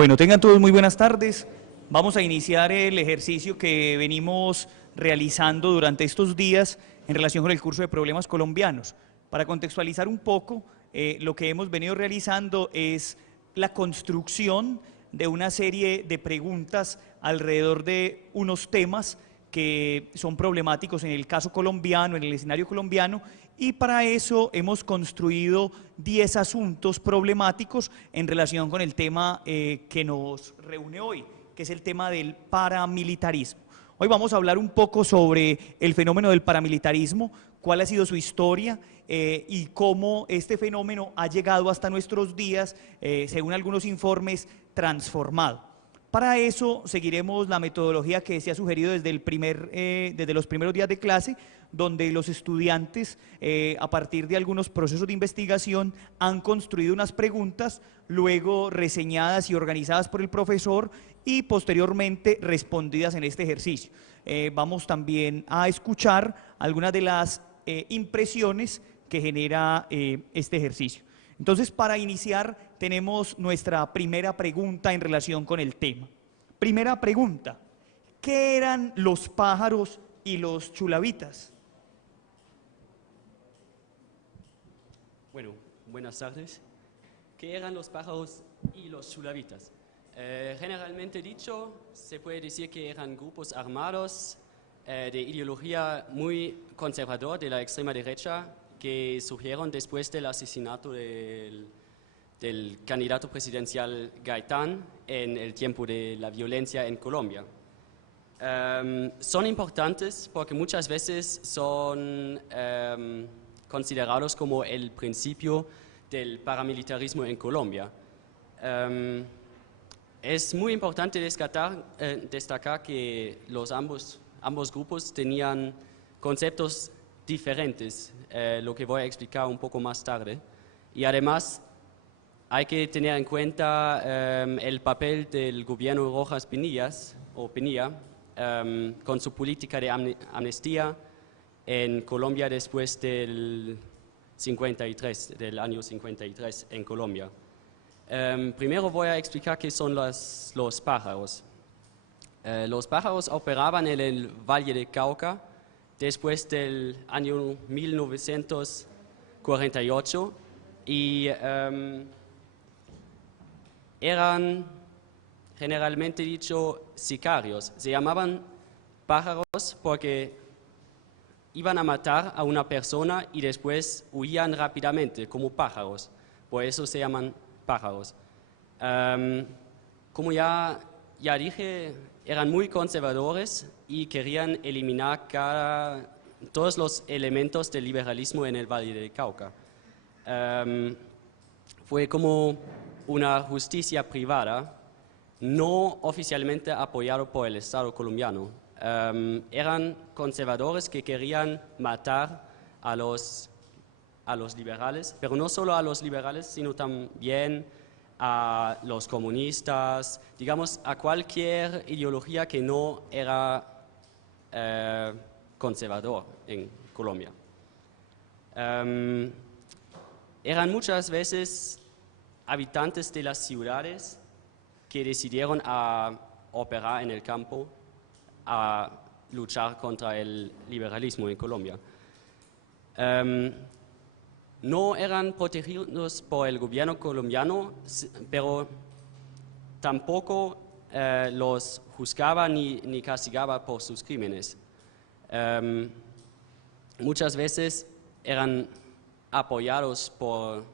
Bueno, tengan todos muy buenas tardes. Vamos a iniciar el ejercicio que venimos realizando durante estos días en relación con el curso de problemas colombianos. Para contextualizar un poco, lo que hemos venido realizando es la construcción de una serie de preguntas alrededor de unos temas que son problemáticos en el caso colombiano, en el escenario colombiano, y para eso hemos construido 10 asuntos problemáticos en relación con el tema que nos reúne hoy, que es el tema del paramilitarismo. Hoy vamos a hablar un poco sobre el fenómeno del paramilitarismo, cuál ha sido su historia y cómo este fenómeno ha llegado hasta nuestros días, según algunos informes, transformado. Para eso seguiremos la metodología que se ha sugerido desde los primeros días de clase, donde los estudiantes, a partir de algunos procesos de investigación, han construido unas preguntas, luego reseñadas y organizadas por el profesor y posteriormente respondidas en este ejercicio. Vamos también a escuchar algunas de las impresiones que genera este ejercicio. Entonces, para iniciar, tenemos nuestra primera pregunta en relación con el tema. Primera pregunta: ¿qué eran los pájaros y los chulavitas? Bueno, buenas tardes. ¿Qué eran los pájaros y los chulavitas? Generalmente dicho, se puede decir que eran grupos armados de ideología muy conservadora de la extrema derecha que surgieron después del asesinato del candidato presidencial Gaitán en el tiempo de la violencia en Colombia. Son importantes porque muchas veces son considerados como el principio del paramilitarismo en Colombia. Es muy importante destacar que ambos grupos tenían conceptos diferentes, lo que voy a explicar un poco más tarde, y además hay que tener en cuenta el papel del gobierno Rojas Pinilla con su política de amnistía en Colombia después del año 53 en Colombia. Primero voy a explicar qué son los pájaros. Los pájaros operaban en el Valle del Cauca después del año 1948 y eran generalmente dicho sicarios. Se llamaban pájaros porque iban a matar a una persona y después huían rápidamente como pájaros. Por eso se llaman pájaros. Como ya dije, eran muy conservadores y querían eliminar todos los elementos del liberalismo en el Valle del Cauca. Fue como una justicia privada, no oficialmente apoyado por el Estado colombiano. Eran conservadores que querían matar a los liberales, pero no solo a los liberales, sino también a los comunistas, digamos, a cualquier ideología que no era conservador en Colombia. Eran muchas veces habitantes de las ciudades que decidieron a operar en el campo, a luchar contra el liberalismo en Colombia. No eran protegidos por el gobierno colombiano, pero tampoco los juzgaba ni castigaba por sus crímenes. Muchas veces eran apoyados por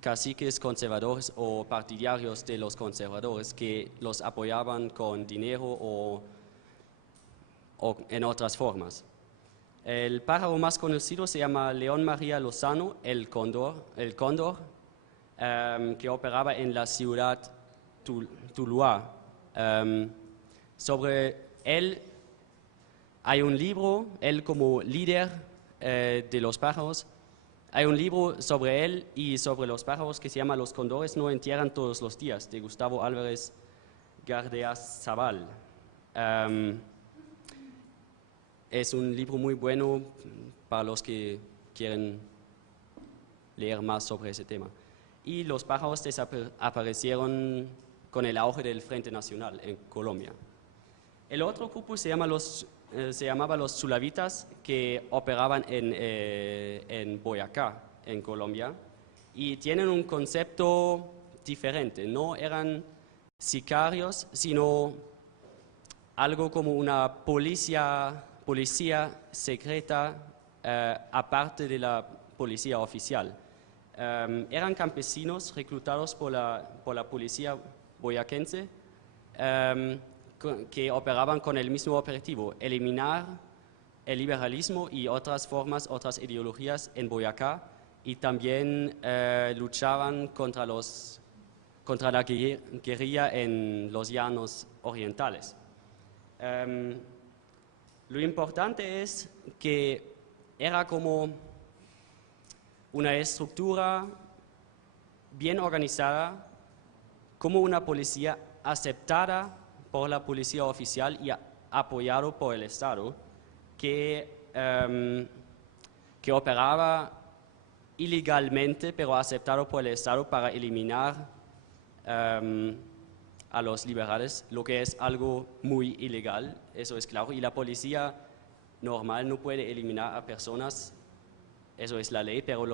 caciques conservadores o partidarios de los conservadores que los apoyaban con dinero o en otras formas. El pájaro más conocido se llama León María Lozano, el cóndor, que operaba en la ciudad Tuluá. Sobre él hay un libro, él como líder de los pájaros. Hay un libro sobre él y sobre los pájaros que se llama Los cóndores no entierran todos los días, de Gustavo Álvarez Gardeazabal. Es un libro muy bueno para los que quieren leer más sobre ese tema. Y los pájaros desaparecieron con el auge del Frente Nacional en Colombia. El otro grupo se llamaba los Zulavitas, que operaban en Boyacá, en Colombia, y tienen un concepto diferente. No eran sicarios, sino algo como una policía secreta aparte de la policía oficial. Eran campesinos reclutados por la policía boyacense que operaban con el mismo objetivo: eliminar el liberalismo y otras formas, otras ideologías en Boyacá, y también luchaban contra la guerrilla en los llanos orientales. Lo importante es que era como una estructura bien organizada, como una policía aceptada por la policía oficial y apoyado por el Estado, que operaba ilegalmente, pero aceptado por el Estado para eliminar a los liberales, lo que es algo muy ilegal, eso es claro, y la policía normal no puede eliminar a personas, eso es la ley, pero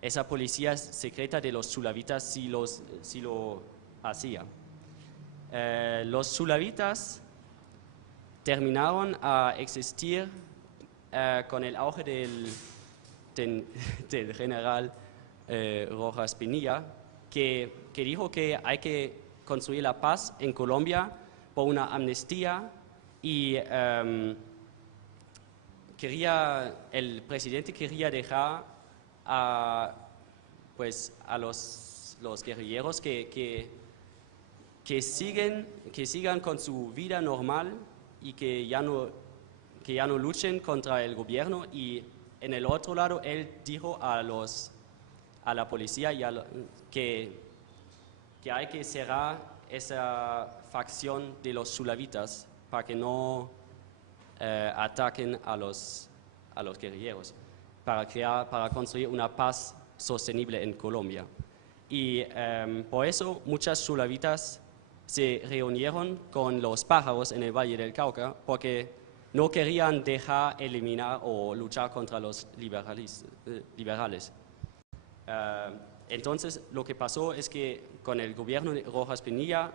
esa policía secreta de los Zulavitas sí lo hacía. Los Zulavitas terminaron a existir con el auge del general Rojas Pinilla, que dijo que hay que construir la paz en Colombia por una amnistía, y el presidente quería dejar a los guerrilleros que sigan con su vida normal y que ya no luchen contra el gobierno. Y en el otro lado él dijo a la policía que hay que cerrar esa facción de los Zulavitas para que no ataquen a los guerrilleros, para construir una paz sostenible en Colombia. Y por eso muchas Zulavitas se reunieron con los pájaros en el Valle del Cauca, porque no querían dejar eliminar o luchar contra los liberales. Entonces lo que pasó es que con el gobierno de Rojas Pinilla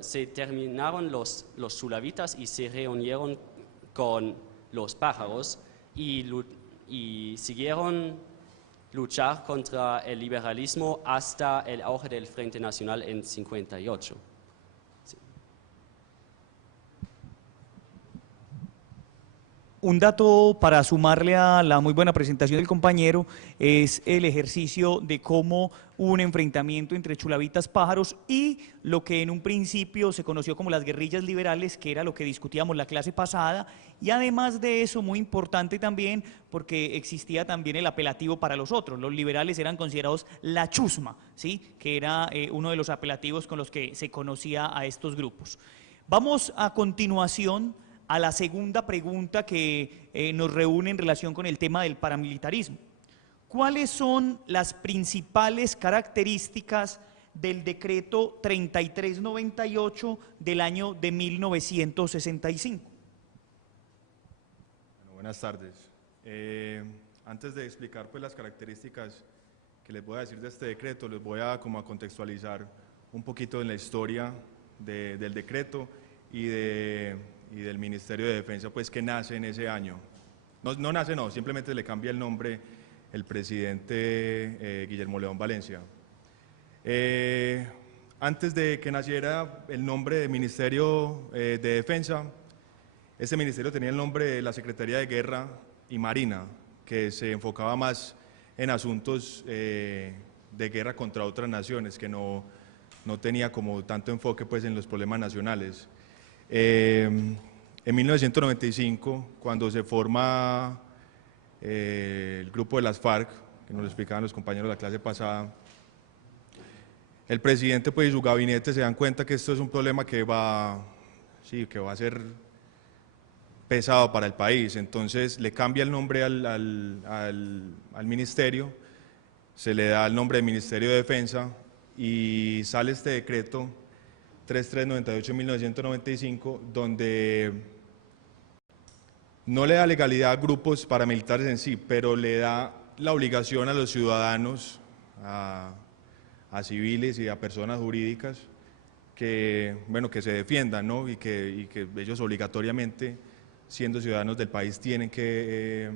se terminaron los Zulavitas y se reunieron con los pájaros y siguieron luchar contra el liberalismo hasta el auge del Frente Nacional en 58. Sí. Un dato para sumarle a la muy buena presentación del compañero es el ejercicio de cómo hubo un enfrentamiento entre Zulavitas pájaros y lo que en un principio se conoció como las guerrillas liberales, que era lo que discutíamos la clase pasada, y además de eso, muy importante también, porque existía también el apelativo para los otros. Los liberales eran considerados la chusma, ¿sí?, que era uno de los apelativos con los que se conocía a estos grupos. Vamos a continuación a la segunda pregunta que nos reúne en relación con el tema del paramilitarismo. ¿Cuáles son las principales características del decreto 3398 del año de 1965? Bueno, buenas tardes. Antes de explicar pues las características que les voy a decir de este decreto, les voy a contextualizar un poquito en la historia del decreto y del Ministerio de Defensa, pues, que nace en ese año. No nace, simplemente le cambia el nombre el presidente Guillermo León Valencia. Antes de que naciera el nombre de Ministerio de Defensa, este ministerio tenía el nombre de la Secretaría de Guerra y Marina, que se enfocaba más en asuntos de guerra contra otras naciones, que no tenía como tanto enfoque pues en los problemas nacionales. En 1995, cuando se forma el grupo de las FARC, que nos lo explicaban los compañeros de la clase pasada, el presidente pues, y su gabinete se dan cuenta que esto es un problema que va a ser pesado para el país. Entonces le cambia el nombre al ministerio, se le da el nombre de Ministerio de Defensa y sale este decreto 3398/1995, donde no le da legalidad a grupos paramilitares en sí, pero le da la obligación a los ciudadanos, a civiles y a personas jurídicas que, bueno, que se defiendan, ¿no? y que ellos obligatoriamente, siendo ciudadanos del país, tienen que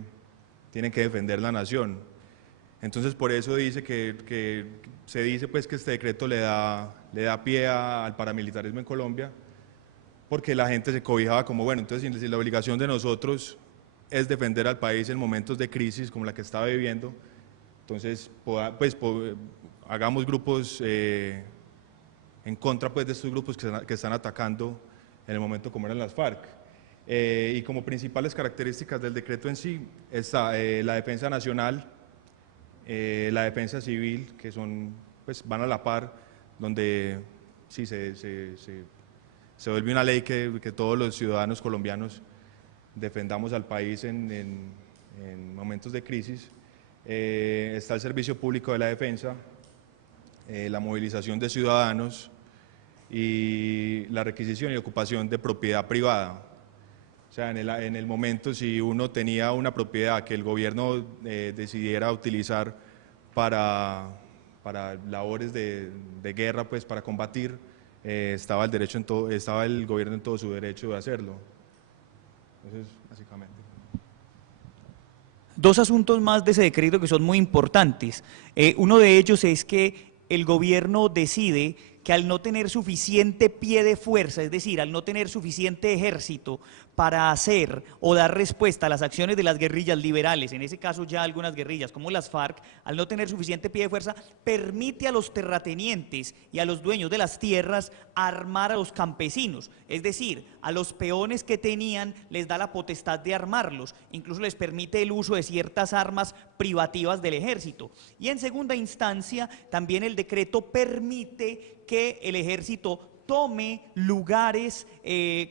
defender la nación. Entonces, por eso dice que se dice pues que este decreto le da pie al paramilitarismo en Colombia, porque la gente se cobijaba como, bueno, entonces si la obligación de nosotros es defender al país en momentos de crisis como la que estaba viviendo, entonces hagamos grupos en contra pues de estos grupos que están atacando en el momento como eran las FARC. Y como principales características del decreto en sí está la defensa nacional, la defensa civil, que son, pues van a la par, donde sí se vuelve una ley que todos los ciudadanos colombianos defendamos al país en momentos de crisis. Está el servicio público de la defensa, la movilización de ciudadanos y la requisición y ocupación de propiedad privada. O sea, en el momento si uno tenía una propiedad que el gobierno decidiera utilizar para labores de guerra, pues para combatir, estaba el gobierno en todo su derecho de hacerlo. Entonces, básicamente. Dos asuntos más de ese decreto que son muy importantes. Uno de ellos es que el gobierno decide que al no tener suficiente pie de fuerza, es decir, al no tener suficiente ejército para hacer o dar respuesta a las acciones de las guerrillas liberales, en ese caso ya algunas guerrillas como las FARC, al no tener suficiente pie de fuerza, permite a los terratenientes y a los dueños de las tierras armar a los campesinos, es decir, a los peones que tenían les da la potestad de armarlos, incluso les permite el uso de ciertas armas privativas del ejército. Y en segunda instancia, también el decreto permite que el ejército tome lugares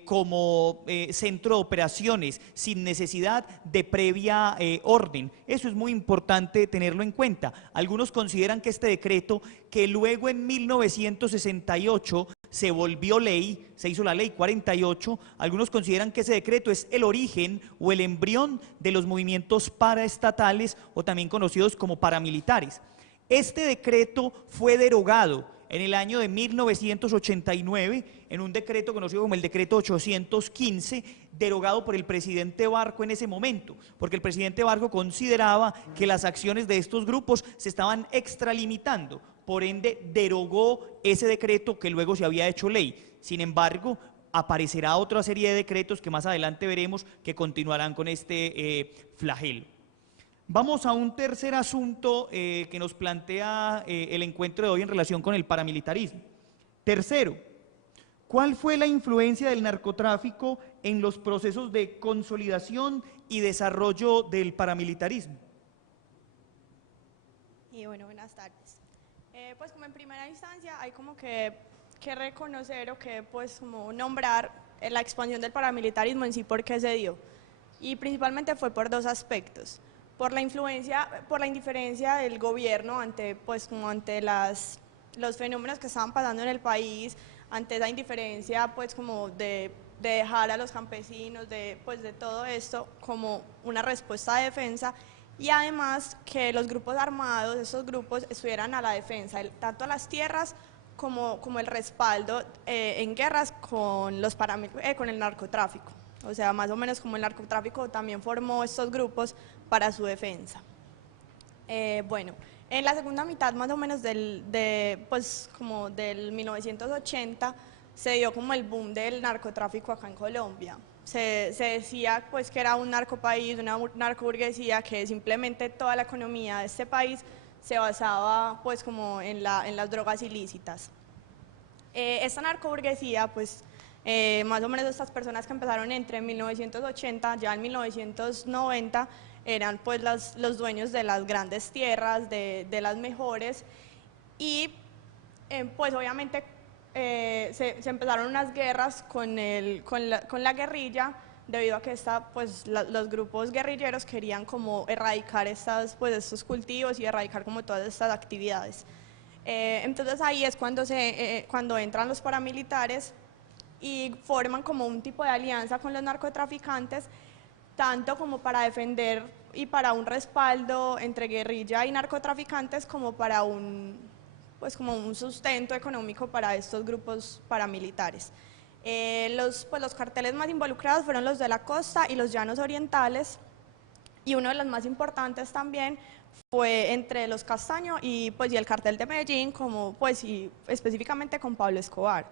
como centro de operaciones sin necesidad de previa orden. Eso es muy importante tenerlo en cuenta. Algunos consideran que este decreto, que luego en 1968 se volvió ley, se hizo la ley 48, algunos consideran que ese decreto es el origen o el embrión de los movimientos paraestatales o también conocidos como paramilitares. Este decreto fue derogado en el año de 1989, en un decreto conocido como el decreto 815, derogado por el presidente Barco en ese momento, porque el presidente Barco consideraba que las acciones de estos grupos se estaban extralimitando, por ende derogó ese decreto que luego se había hecho ley. Sin embargo, aparecerá otra serie de decretos que más adelante veremos que continuarán con este flagelo. Vamos a un tercer asunto que nos plantea el encuentro de hoy en relación con el paramilitarismo. Tercero, ¿cuál fue la influencia del narcotráfico en los procesos de consolidación y desarrollo del paramilitarismo? Y bueno, buenas tardes. Pues como en primera instancia hay como que reconocer o que pues como nombrar la expansión del paramilitarismo en sí, por qué se dio. Y principalmente fue por dos aspectos. Por la indiferencia del gobierno ante, pues, como ante los fenómenos que estaban pasando en el país, ante esa indiferencia pues, como de dejar a los campesinos, pues, de todo esto como una respuesta de defensa, y además que los grupos armados, esos grupos estuvieran a la defensa, tanto a las tierras como el respaldo en guerras con el narcotráfico. O sea, más o menos como el narcotráfico también formó estos grupos para su defensa. Bueno, en la segunda mitad más o menos pues como del 1980 se dio como el boom del narcotráfico acá en Colombia. Se decía pues que era un narcopaís, una narcoburguesía, que simplemente toda la economía de este país se basaba pues como en las drogas ilícitas. Esta narcoburguesía pues más o menos estas personas que empezaron entre 1980, ya en 1990, eran pues los dueños de las grandes tierras, de las mejores, y pues obviamente se empezaron unas guerras con la guerrilla, debido a que los grupos guerrilleros querían como erradicar estos cultivos y erradicar como todas estas actividades. Entonces ahí es cuando, cuando entran los paramilitares y forman como un tipo de alianza con los narcotraficantes, tanto como para defender y para un respaldo entre guerrilla y narcotraficantes, como para pues como un sustento económico para estos grupos paramilitares. Los carteles más involucrados fueron los de la costa y los llanos orientales, y uno de los más importantes también fue entre los Castaño y el cartel de Medellín, y específicamente con Pablo Escobar.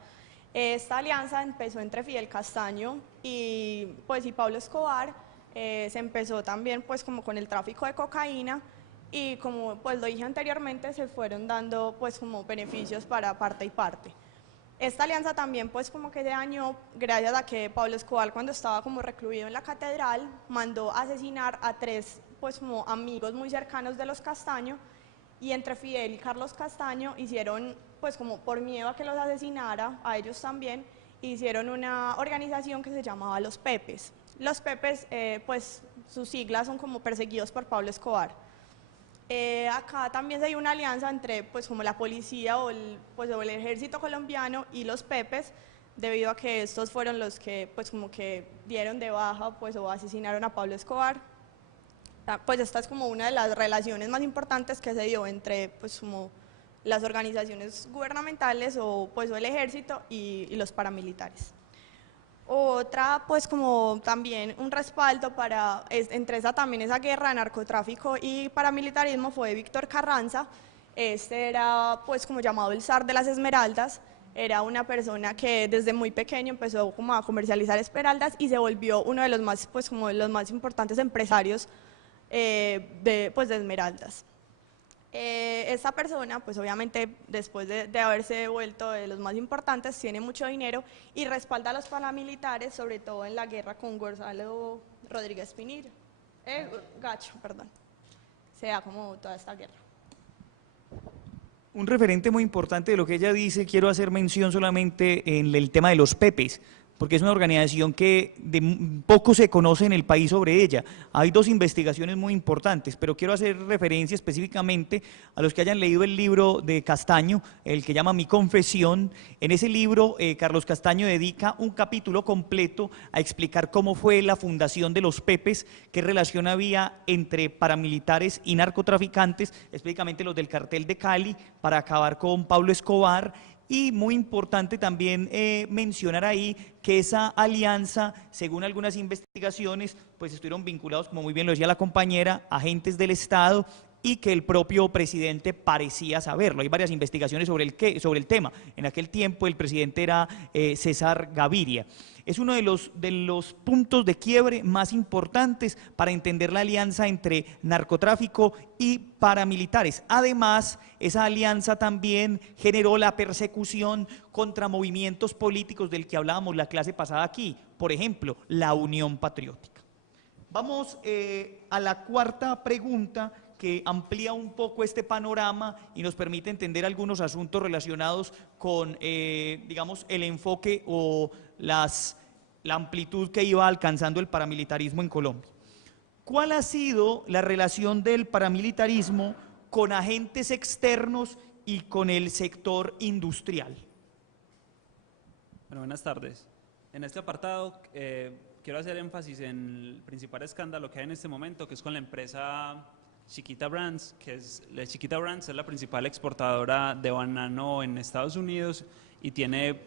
Esta alianza empezó entre Fidel Castaño y Pablo Escobar. Se empezó también como con el tráfico de cocaína, y como lo dije anteriormente, se fueron dando como beneficios para parte y parte. Esta alianza también como que se dañó gracias a que Pablo Escobar, cuando estaba como recluido en la catedral, mandó asesinar a 3 como amigos muy cercanos de los Castaño, y entre Fidel y Carlos Castaño hicieron, como por miedo a que los asesinara, a ellos también, hicieron una organización que se llamaba Los Pepes. Los Pepes, sus siglas son como perseguidos por Pablo Escobar. Acá también se dio una alianza entre como la policía o el ejército colombiano y los Pepes, debido a que estos fueron los que como que dieron de baja o asesinaron a Pablo Escobar. Esta es como una de las relaciones más importantes que se dio entre como las organizaciones gubernamentales o el ejército y los paramilitares. Otra, como también un respaldo entre esa guerra de narcotráfico y paramilitarismo, fue Víctor Carranza. Este era como llamado el zar de las esmeraldas. Era una persona que desde muy pequeño empezó como a comercializar esmeraldas y se volvió uno de los más, como de los más importantes empresarios de esmeraldas. Esta persona, obviamente, después de haberse vuelto de los más importantes, tiene mucho dinero y respalda a los paramilitares, sobre todo en la guerra con Gonzalo Rodríguez Pinilla, Gacho, perdón. Se da como toda esta guerra. Un referente muy importante de lo que ella dice, quiero hacer mención solamente en el tema de los Pepes, porque es una organización que poco se conoce en el país sobre ella. Hay 2 investigaciones muy importantes, pero quiero hacer referencia específicamente a los que hayan leído el libro de Castaño, el que llama Mi Confesión. En ese libro, Carlos Castaño dedica un capítulo completo a explicar cómo fue la fundación de los Pepes, qué relación había entre paramilitares y narcotraficantes, específicamente los del cartel de Cali, para acabar con Pablo Escobar. Y muy importante también mencionar ahí que esa alianza, según algunas investigaciones, estuvieron vinculados, como muy bien lo decía la compañera, agentes del Estado, y que el propio presidente parecía saberlo. Hay varias investigaciones sobre el tema. En aquel tiempo el presidente era César Gaviria. Es uno de los puntos de quiebre más importantes para entender la alianza entre narcotráfico y paramilitares. Además, esa alianza también generó la persecución contra movimientos políticos del que hablábamos la clase pasada aquí, por ejemplo, la Unión Patriótica. Vamos a la cuarta pregunta, que amplía un poco este panorama y nos permite entender algunos asuntos relacionados con, digamos, el enfoque o la amplitud que iba alcanzando el paramilitarismo en Colombia. ¿Cuál ha sido la relación del paramilitarismo con agentes externos y con el sector industrial? Bueno, buenas tardes. En este apartado quiero hacer énfasis en el principal escándalo que hay en este momento, que es con la empresa Chiquita Brands, Chiquita Brands es la principal exportadora de banano en Estados Unidos y tiene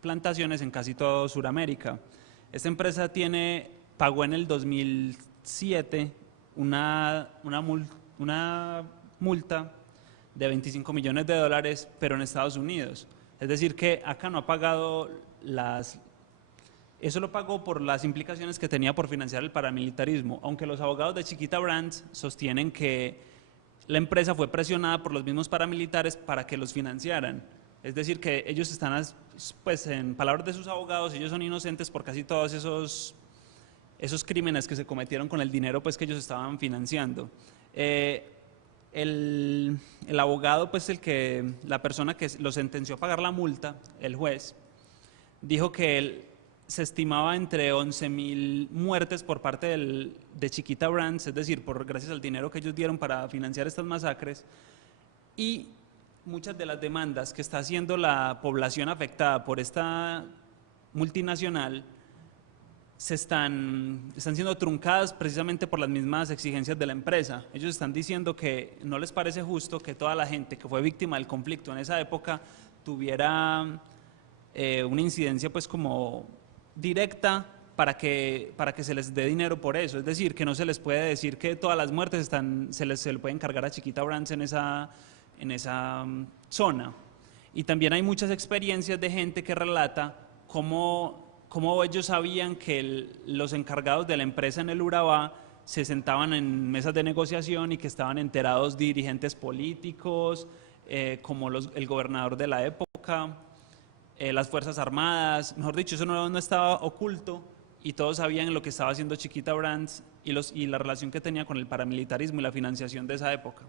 plantaciones en casi todo Sudamérica. Esta empresa pagó en el 2007 una multa de $25 millones, pero en Estados Unidos. Es decir, que acá no ha pagado eso lo pagó por las implicaciones que tenía por financiar el paramilitarismo, aunque los abogados de Chiquita Brands sostienen que la empresa fue presionada por los mismos paramilitares para que los financiaran. Es decir, que ellos están, en palabras de sus abogados, ellos son inocentes por casi todos esos crímenes que se cometieron con el dinero que ellos estaban financiando. El abogado, la persona que lo sentenció a pagar la multa, el juez, dijo que se estimaba entre 11.000 muertes por parte de Chiquita Brands, es decir, gracias al dinero que ellos dieron para financiar estas masacres, y muchas de las demandas que está haciendo la población afectada por esta multinacional están siendo truncadas precisamente por las mismas exigencias de la empresa. Ellos están diciendo que no les parece justo que toda la gente que fue víctima del conflicto en esa época tuviera una incidencia pues como directa para que se les dé dinero por eso. Es decir, que no se les puede decir que todas las muertes se le pueden cargar a Chiquita Brands en esa zona. Y también hay muchas experiencias de gente que relata cómo ellos sabían que los encargados de la empresa en el Urabá se sentaban en mesas de negociación y que estaban enterados dirigentes políticos, como el gobernador de la época, las Fuerzas Armadas. Mejor dicho, eso no estaba oculto y todos sabían lo que estaba haciendo Chiquita Brands y la relación que tenía con el paramilitarismo y la financiación de esa época.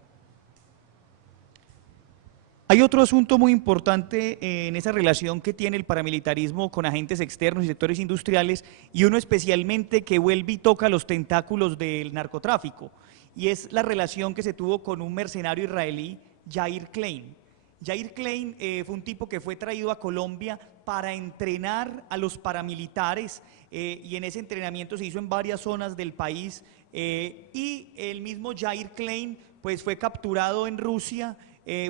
Hay otro asunto muy importante en esa relación que tiene el paramilitarismo con agentes externos y sectores industriales, y uno especialmente que vuelve y toca los tentáculos del narcotráfico, y es la relación que se tuvo con un mercenario israelí, Yair Klein. Yair Klein fue un tipo que fue traído a Colombia para entrenar a los paramilitares, y en ese entrenamiento se hizo en varias zonas del país, y el mismo Yair Klein pues fue capturado en Rusia.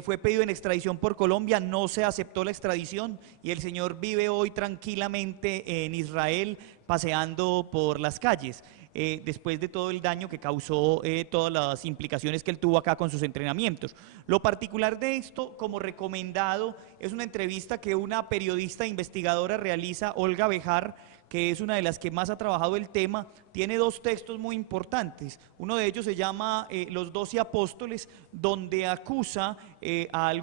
Fue pedido en extradición por Colombia, no se aceptó la extradición y el señor vive hoy tranquilamente en Israel paseando por las calles, después de todo el daño que causó, todas las implicaciones que él tuvo acá con sus entrenamientos. Lo particular de esto, como recomendado, es una entrevista que una periodista investigadora realiza, Olga Bejar, que es una de las que más ha trabajado el tema. Tiene dos textos muy importantes. Uno de ellos se llama Los 12 Apóstoles, donde acusa a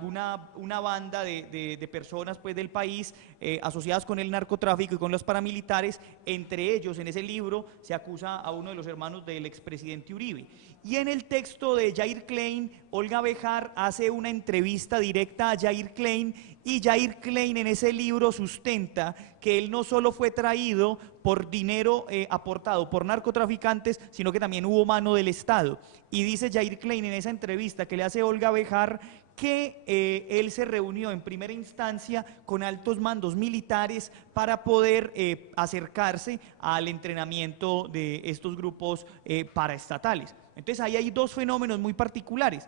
una banda de personas pues, del país asociadas con el narcotráfico y con los paramilitares. Entre ellos, en ese libro, se acusa a uno de los hermanos del expresidente Uribe. Y en el texto de Yair Klein, Olga Bejar hace una entrevista directa a Yair Klein, y Yair Klein en ese libro sustenta que él no solo fue traído por dinero aportado por narcotraficantes, sino que también hubo mano del Estado. Y dice Yair Klein en esa entrevista que le hace Olga Bejar que él se reunió en primera instancia con altos mandos militares para poder acercarse al entrenamiento de estos grupos paraestatales. Entonces ahí hay dos fenómenos muy particulares.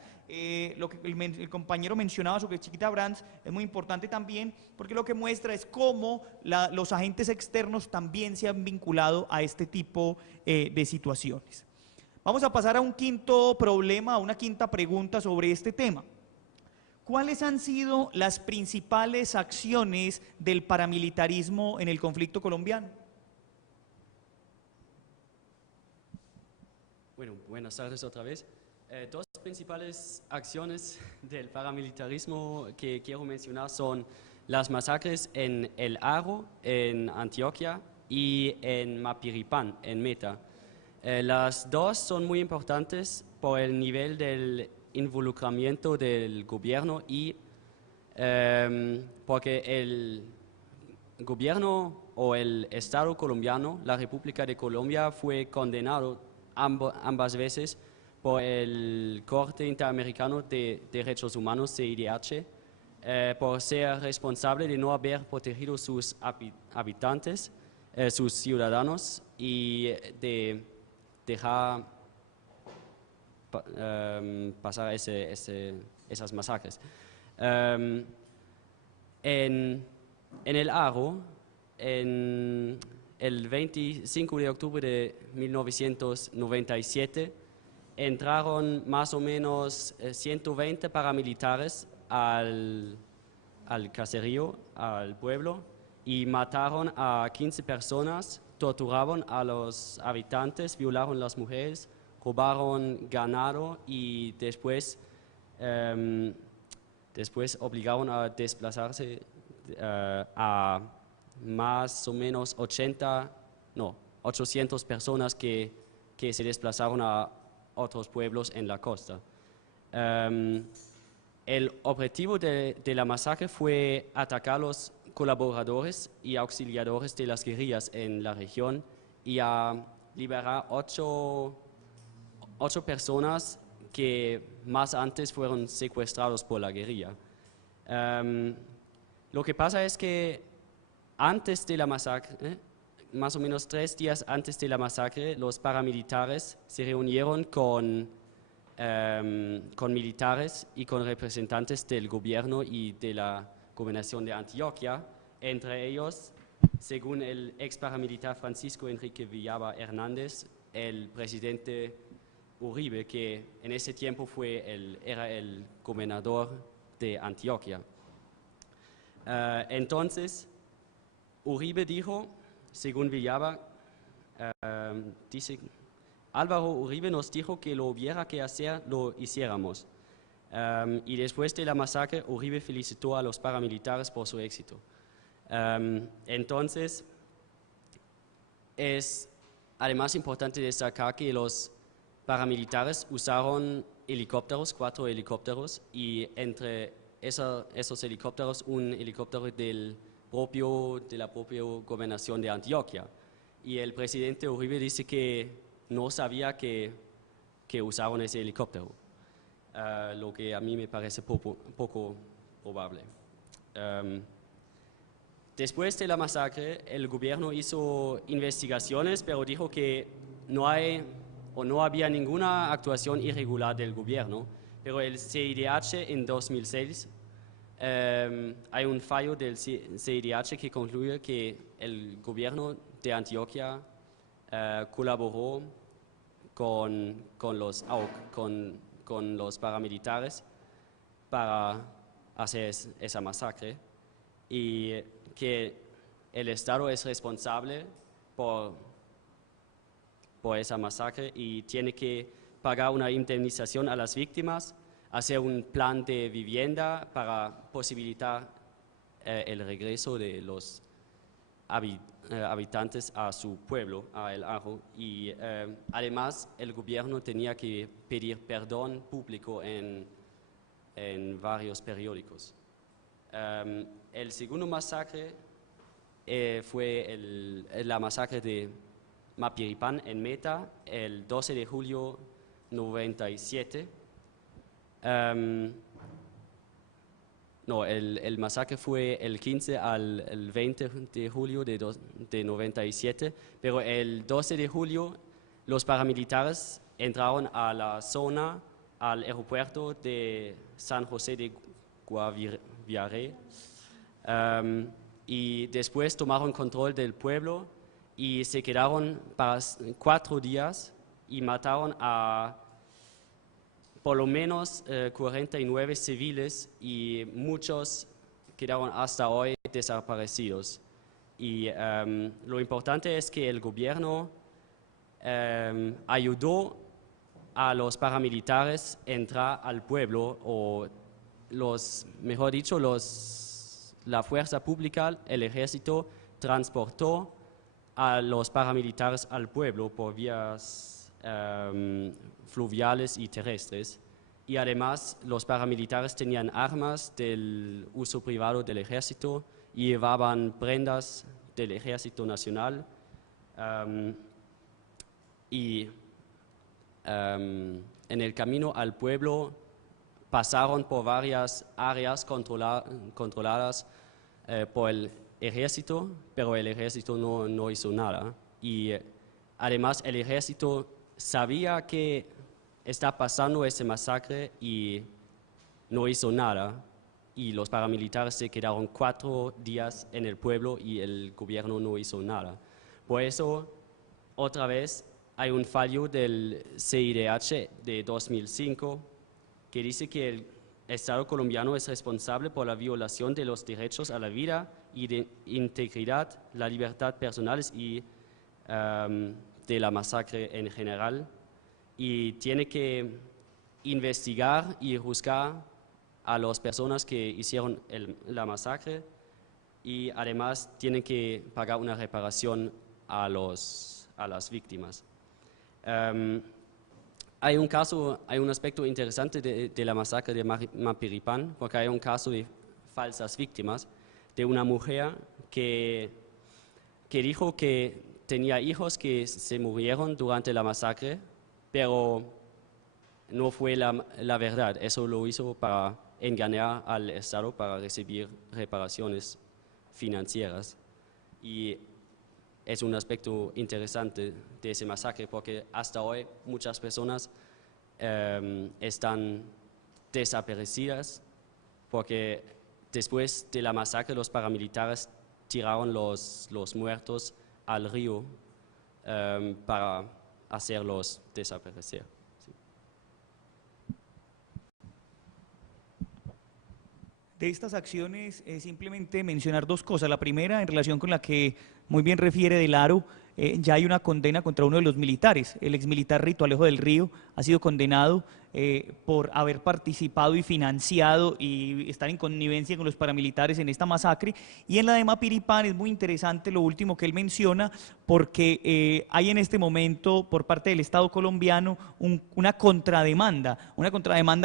Lo que el compañero mencionaba sobre Chiquita Brands es muy importante también, porque lo que muestra es cómo los agentes externos también se han vinculado a este tipo de situaciones. Vamos a pasar a un quinto problema, a una quinta pregunta sobre este tema. ¿Cuáles han sido las principales acciones del paramilitarismo en el conflicto colombiano? Bueno, buenas tardes otra vez. Dos principales acciones del paramilitarismo que quiero mencionar son las masacres en El Aro, en Antioquia, y en Mapiripán, en Meta. Las dos son muy importantes por el nivel del involucramiento del gobierno y porque el gobierno o el Estado colombiano, la República de Colombia, fue condenado ambas veces por el Corte Interamericano de Derechos Humanos, CIDH, por ser responsable de no haber protegido sus habitantes, sus ciudadanos, y de dejar pasar esas masacres. En El Aro, en el 25 de octubre de 1997, entraron más o menos 120 paramilitares al caserío, al pueblo, y mataron a 15 personas, torturaron a los habitantes, violaron a las mujeres, robaron ganado y después obligaron a desplazarse a más o menos 800 personas que se desplazaron a otros pueblos en la costa. El objetivo de la masacre fue atacar a los colaboradores y auxiliadores de las guerrillas en la región y a liberar ocho personas que más antes fueron secuestrados por la guerrilla. Lo que pasa es que antes de la masacre, más o menos 3 días antes de la masacre, los paramilitares se reunieron con militares y con representantes del gobierno y de la gobernación de Antioquia, entre ellos, según el ex paramilitar Francisco Enrique Villaba Hernández, el presidente Uribe, que en ese tiempo era el gobernador de Antioquia. Entonces, Uribe dijo, según Villaba, dice, Álvaro Uribe nos dijo que lo hubiera que hacer, lo hiciéramos. Y después de la masacre, Uribe felicitó a los paramilitares por su éxito. Entonces, es además importante destacar que los paramilitares usaron helicópteros, 4 helicópteros, y entre esos helicópteros, un helicóptero de la propia gobernación de Antioquia. Y el presidente Uribe dice que no sabía que usaron ese helicóptero, lo que a mí me parece poco probable. Después de la masacre, el gobierno hizo investigaciones, pero dijo que no había ninguna actuación irregular del gobierno. Pero el CIDH en 2006, hay un fallo del CIDH que concluye que el gobierno de Antioquia colaboró con los paramilitares para hacer esa masacre, y que el Estado es responsable por esa masacre y tiene que pagar una indemnización a las víctimas, hacer un plan de vivienda para posibilitar el regreso de los habitantes a su pueblo, a El Ajo, y además el gobierno tenía que pedir perdón público en varios periódicos. El segundo masacre fue la masacre de Mapiripán en Meta, el 12 de julio 97. El masacre fue el 15 al 20 de julio de 97, pero el 12 de julio los paramilitares entraron a la zona, al aeropuerto de San José de Guaviare, y después tomaron control del pueblo y se quedaron para 4 días y mataron a por lo menos 49 civiles, y muchos quedaron hasta hoy desaparecidos. Y lo importante es que el gobierno ayudó a los paramilitares a entrar al pueblo, o mejor dicho, la fuerza pública, el ejército, transportó a los paramilitares al pueblo por vías fluviales y terrestres, y además los paramilitares tenían armas del uso privado del ejército y llevaban prendas del Ejército Nacional, en el camino al pueblo pasaron por varias áreas controladas por el ejército, pero el ejército no hizo nada, y además el ejército sabía que está pasando ese masacre y no hizo nada, y los paramilitares se quedaron 4 días en el pueblo y el gobierno no hizo nada. Por eso, otra vez, hay un fallo del CIDH de 2005 que dice que el Estado colombiano es responsable por la violación de los derechos a la vida y de integridad, la libertad personales y de la masacre en general, y tiene que investigar y juzgar a las personas que hicieron la masacre, y además tiene que pagar una reparación a las víctimas. Hay un aspecto interesante de la masacre de Mapiripán, porque hay un caso de falsas víctimas, de una mujer que dijo que tenía hijos que se murieron durante la masacre, pero no fue la verdad. Eso lo hizo para engañar al Estado para recibir reparaciones financieras. Y es un aspecto interesante de ese masacre porque hasta hoy muchas personas están desaparecidas porque después de la masacre los paramilitares tiraron los muertos al río para hacerlos desaparecer. Sí. De estas acciones, simplemente mencionar dos cosas. La primera, en relación con la que muy bien refiere Del Aro, ya hay una condena contra uno de los militares. El exmilitar Rito Alejo del Río ha sido condenado por haber participado y financiado y estar en connivencia con los paramilitares en esta masacre. Y en la de Mapiripán es muy interesante lo último que él menciona, porque hay en este momento por parte del Estado colombiano una contrademanda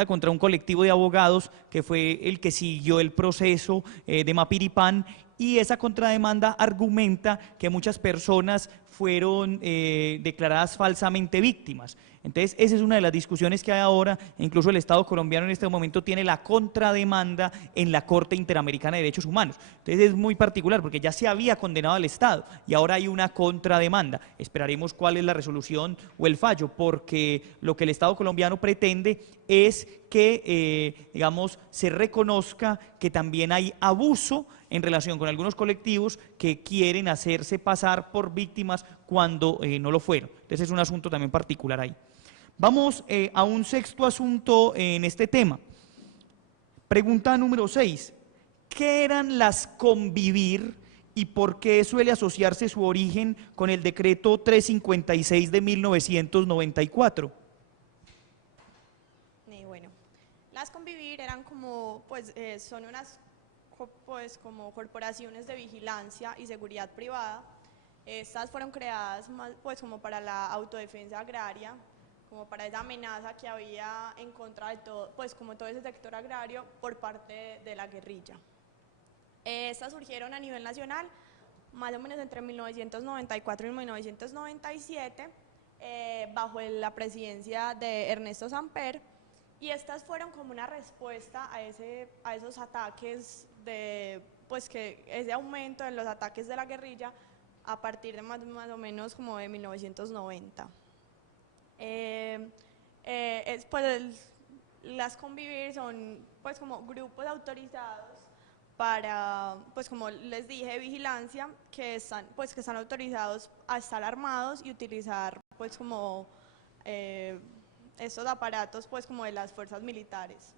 contra un colectivo de abogados que fue el que siguió el proceso de Mapiripán, y esa contrademanda argumenta que muchas personas fueron declaradas falsamente víctimas. Entonces, esa es una de las discusiones que hay ahora. Incluso el Estado colombiano en este momento tiene la contrademanda en la Corte Interamericana de Derechos Humanos. Entonces, es muy particular porque ya se había condenado al Estado y ahora hay una contrademanda. Esperaremos cuál es la resolución o el fallo, porque lo que el Estado colombiano pretende es que, digamos, se reconozca que también hay abuso en relación con algunos colectivos que quieren hacerse pasar por víctimas cuando no lo fueron. Entonces es un asunto también particular ahí. Vamos a un sexto asunto en este tema. Pregunta número 6. ¿Qué eran las convivir y por qué suele asociarse su origen con el decreto 356 de 1994? Bueno, las convivir eran como, pues son unas como corporaciones de vigilancia y seguridad privada. Estas fueron creadas pues como para la autodefensa agraria, como para esa amenaza que había en contra de todo, pues como todo ese sector agrario por parte de la guerrilla. Estas surgieron a nivel nacional más o menos entre 1994 y 1997 bajo la presidencia de Ernesto Samper, y estas fueron como una respuesta a esos ataques pues que ese aumento en los ataques de la guerrilla a partir de más o menos como de 1990. Las convivir son pues como grupos autorizados para, pues como les dije, de vigilancia, que están autorizados a estar armados y utilizar pues como estos aparatos pues como de las fuerzas militares.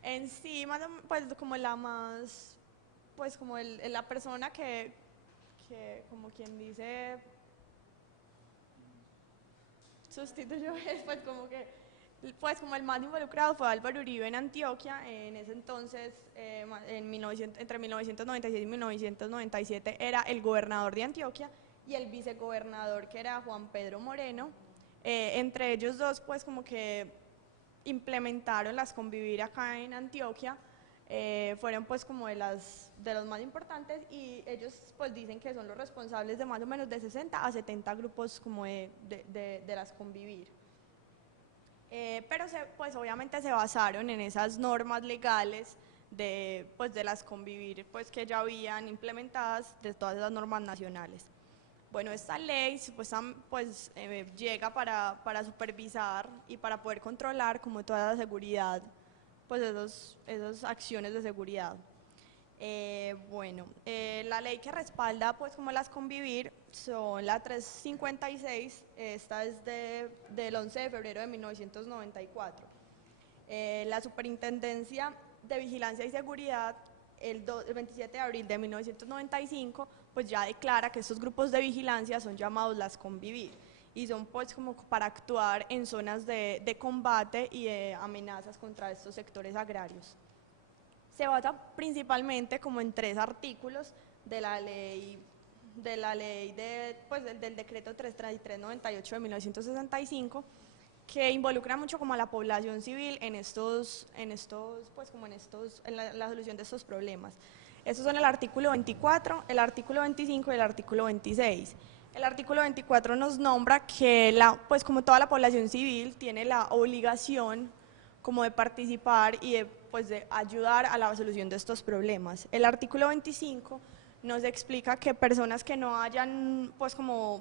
En sí, pues como la más, pues como la persona que como quien dice sustituyó, pues como el más involucrado fue Álvaro Uribe en Antioquia. En ese entonces, entre 1996 y 1997 era el gobernador de Antioquia y el vicegobernador, que era Juan Pedro Moreno. Entre ellos dos pues como que implementaron las convivir acá en Antioquia. Fueron pues como de los más importantes, y ellos pues dicen que son los responsables de más o menos de 60 a 70 grupos como de las convivir. Pero pues obviamente se basaron en esas normas legales de las convivir pues que ya habían implementadas, de todas esas normas nacionales. Bueno, esta ley pues llega para supervisar y para poder controlar como toda la seguridad, pues esas acciones de seguridad. La ley que respalda pues como las convivir son la 356, esta es del 11 de febrero de 1994. La Superintendencia de Vigilancia y Seguridad el 27 de abril de 1995 pues ya declara que estos grupos de vigilancia son llamados las convivir, y son pues como para actuar en zonas de combate y de amenazas contra estos sectores agrarios. Se basa principalmente como en 3 artículos de la ley del decreto 333/98 de 1965, que involucra mucho como a la población civil en la solución de estos problemas. Estos son el artículo 24, el artículo 25 y el artículo 26. El artículo 24 nos nombra que pues como toda la población civil tiene la obligación como de participar y de, pues, de ayudar a la solución de estos problemas. El artículo 25 nos explica que personas que no hayan pues como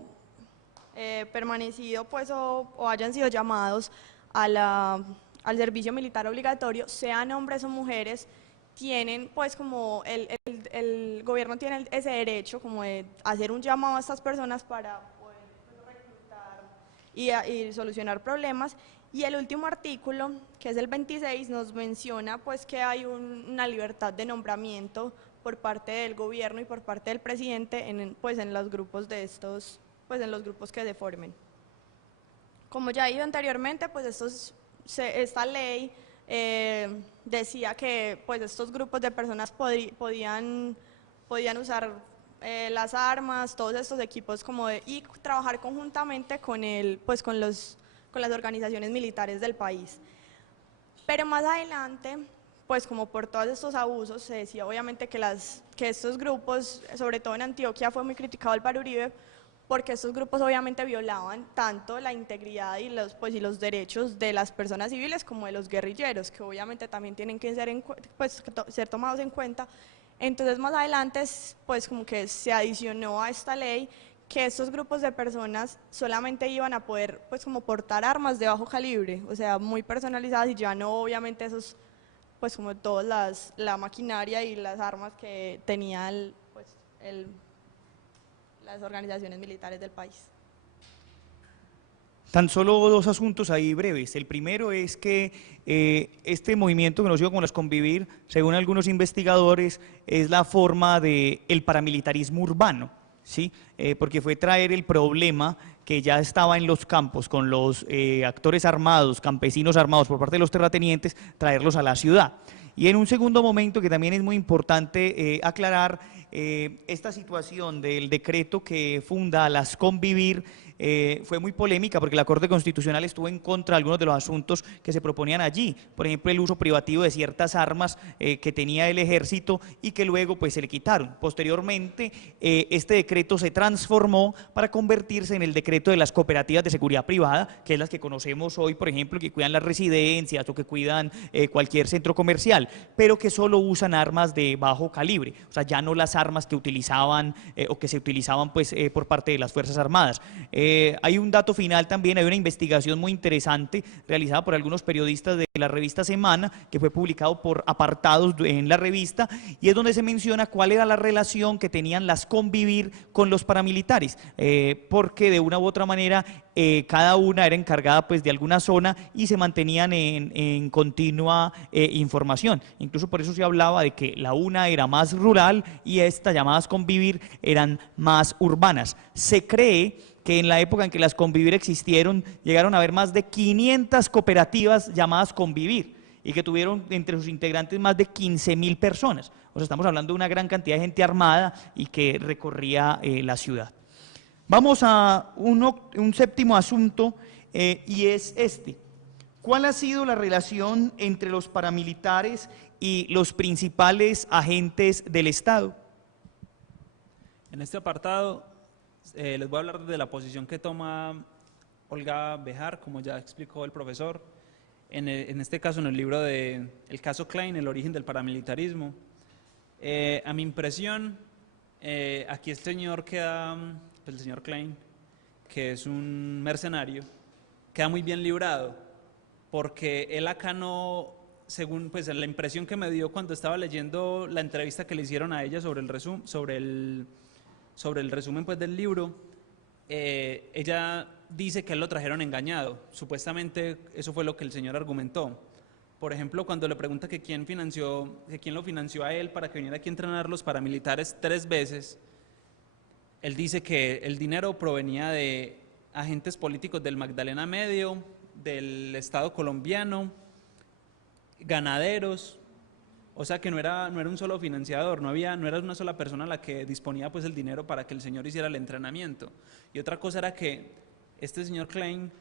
permanecido pues o hayan sido llamados al servicio militar obligatorio, sean hombres o mujeres, tienen pues como el gobierno tiene ese derecho como de hacer un llamado a estas personas para poder reclutar y solucionar problemas. Y el último artículo, que es el 26, nos menciona pues que hay una libertad de nombramiento por parte del gobierno y por parte del presidente en los grupos de estos, pues en los grupos que se formen. Como ya he dicho anteriormente, pues esta ley decía que pues estos grupos de personas podían usar las armas, todos estos equipos y trabajar conjuntamente con las organizaciones militares del país. Pero más adelante, pues como por todos estos abusos, se decía obviamente que estos grupos, sobre todo en Antioquia, fue muy criticado el paro Uribe, porque estos grupos obviamente violaban tanto la integridad y los derechos de las personas civiles como de los guerrilleros, que obviamente también tienen que ser tomados en cuenta. Entonces más adelante pues como que se adicionó a esta ley que estos grupos de personas solamente iban a poder pues como portar armas de bajo calibre, o sea, muy personalizadas, y ya no obviamente esos pues como toda la maquinaria y las armas que tenían las organizaciones militares del país. Tan solo dos asuntos ahí breves. El primero es que este movimiento conocido como las Convivir, según algunos investigadores, es la forma del paramilitarismo urbano, ¿sí? Porque fue traer el problema que ya estaba en los campos con los actores armados, campesinos armados por parte de los terratenientes, traerlos a la ciudad. Y en un segundo momento, que también es muy importante aclarar, esta situación del decreto que funda las Convivir fue muy polémica porque la Corte Constitucional estuvo en contra de algunos de los asuntos que se proponían allí, por ejemplo el uso privativo de ciertas armas que tenía el ejército y que luego pues se le quitaron. Posteriormente este decreto se transformó para convertirse en el decreto de las cooperativas de seguridad privada, que es las que conocemos hoy, por ejemplo, que cuidan las residencias o que cuidan cualquier centro comercial, pero que solo usan armas de bajo calibre, o sea, ya no las armas que utilizaban o que se utilizaban pues por parte de las Fuerzas Armadas. Hay un dato final también, hay una investigación muy interesante realizada por algunos periodistas de la revista Semana, que fue publicado por apartados en la revista, y es donde se menciona cuál era la relación que tenían las Convivir con los paramilitares, porque de una u otra manera cada una era encargada pues de alguna zona y se mantenían en continua información. Incluso por eso se hablaba de que la una era más rural y estas llamadas Convivir eran más urbanas. Se cree que en la época en que las Convivir existieron, llegaron a haber más de 500 cooperativas llamadas Convivir y que tuvieron entre sus integrantes más de 15.000 personas. O sea, estamos hablando de una gran cantidad de gente armada y que recorría la ciudad. Vamos a un séptimo asunto y es este. ¿Cuál ha sido la relación entre los paramilitares y los principales agentes del Estado? En este apartado les voy a hablar de la posición que toma Olga Bejar, como ya explicó el profesor, en este caso en el libro de El caso Klein, el origen del paramilitarismo. A mi impresión, aquí el señor queda, pues el señor Klein, que es un mercenario, queda muy bien librado, porque él acá no, según pues la impresión que me dio cuando estaba leyendo la entrevista que le hicieron a ella sobre el resumen pues del libro, ella dice que él lo trajeron engañado. Supuestamente eso fue lo que el señor argumentó. Por ejemplo, cuando le pregunta que quién lo financió a él para que viniera aquí a entrenar los paramilitares 3 veces, él dice que el dinero provenía de agentes políticos del Magdalena Medio, del Estado colombiano, ganaderos. O sea que no era un solo financiador, no era una sola persona la que disponía pues el dinero para que el señor hiciera el entrenamiento. Y otra cosa era que este señor Klein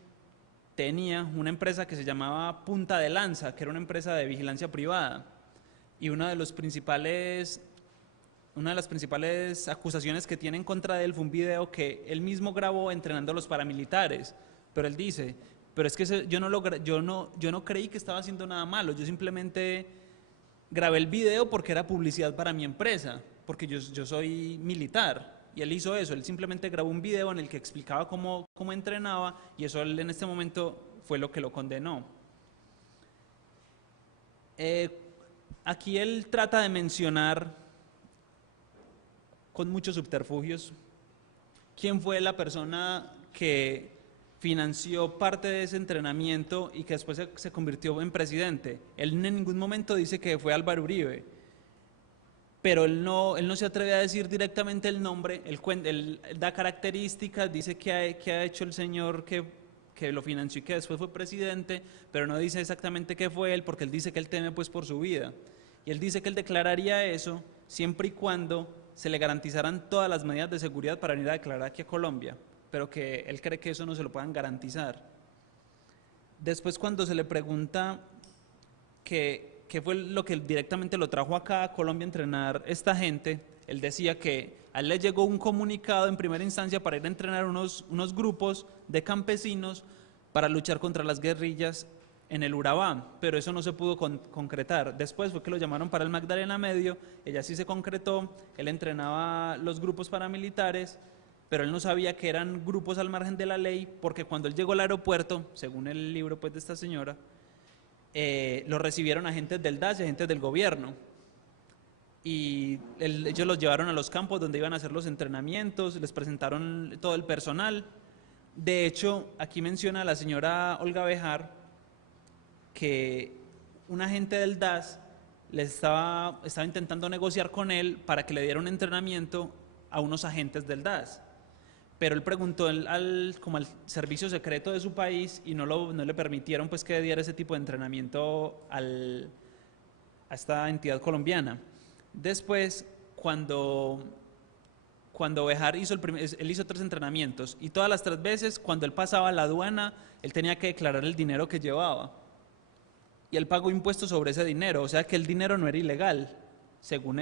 tenía una empresa que se llamaba Punta de Lanza, que era una empresa de vigilancia privada, y una de las principales acusaciones que tiene en contra de él fue un video que él mismo grabó entrenando a los paramilitares, pero él dice pero es que yo no creí que estaba haciendo nada malo, yo simplemente grabé el video porque era publicidad para mi empresa, porque yo soy militar, y él hizo eso, él simplemente grabó un video en el que explicaba cómo entrenaba, y eso él en este momento fue lo que lo condenó. Aquí él trata de mencionar, con muchos subterfugios, quién fue la persona que financió parte de ese entrenamiento y que después se convirtió en presidente. Él en ningún momento dice que fue Álvaro Uribe, pero él no se atreve a decir directamente el nombre, él da características, dice que ha hecho el señor que lo financió y que después fue presidente, pero no dice exactamente qué fue él, porque él dice que él teme pues por su vida. Y él dice que él declararía eso siempre y cuando se le garantizaran todas las medidas de seguridad para venir a declarar aquí a Colombia, pero que él cree que eso no se lo puedan garantizar. Después, cuando se le pregunta qué fue lo que directamente lo trajo acá a Colombia a entrenar esta gente, él decía que a él le llegó un comunicado en primera instancia para ir a entrenar unos grupos de campesinos para luchar contra las guerrillas en el Urabá, pero eso no se pudo concretar. Después fue que lo llamaron para el Magdalena Medio, ella sí se concretó, él entrenaba los grupos paramilitares, pero él no sabía que eran grupos al margen de la ley, porque cuando él llegó al aeropuerto, según el libro pues de esta señora, lo recibieron agentes del DAS y agentes del gobierno, y ellos los llevaron a los campos donde iban a hacer los entrenamientos, les presentaron todo el personal. De hecho, aquí menciona la señora Olga Bejar que un agente del DAS estaba intentando negociar con él para que le diera un entrenamiento a unos agentes del DAS, pero él preguntó como al servicio secreto de su país y no le permitieron pues que diera ese tipo de entrenamiento a esta entidad colombiana. Después, cuando Bejar él hizo 3 entrenamientos, y todas las 3 veces cuando él pasaba a la aduana, él tenía que declarar el dinero que llevaba, y él pagó impuestos sobre ese dinero, o sea que el dinero no era ilegal, según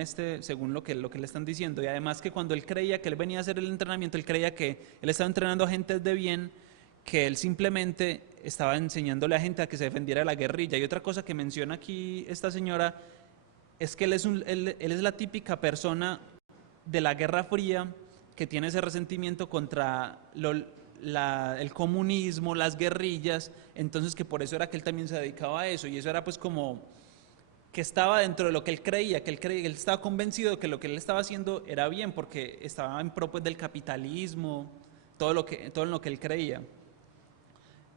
lo que le están diciendo. Y además que cuando él creía que él venía a hacer el entrenamiento, él creía que él estaba entrenando a gente de bien, que él simplemente estaba enseñándole a gente a que se defendiera de la guerrilla. Y otra cosa que menciona aquí esta señora es que él es la típica persona de la Guerra Fría que tiene ese resentimiento contra el comunismo, las guerrillas, entonces que por eso era que él también se dedicaba a eso, y eso era pues como que estaba dentro de lo que él creía, él estaba convencido de que lo que él estaba haciendo era bien, porque estaba en pro pues del capitalismo, todo en lo que él creía.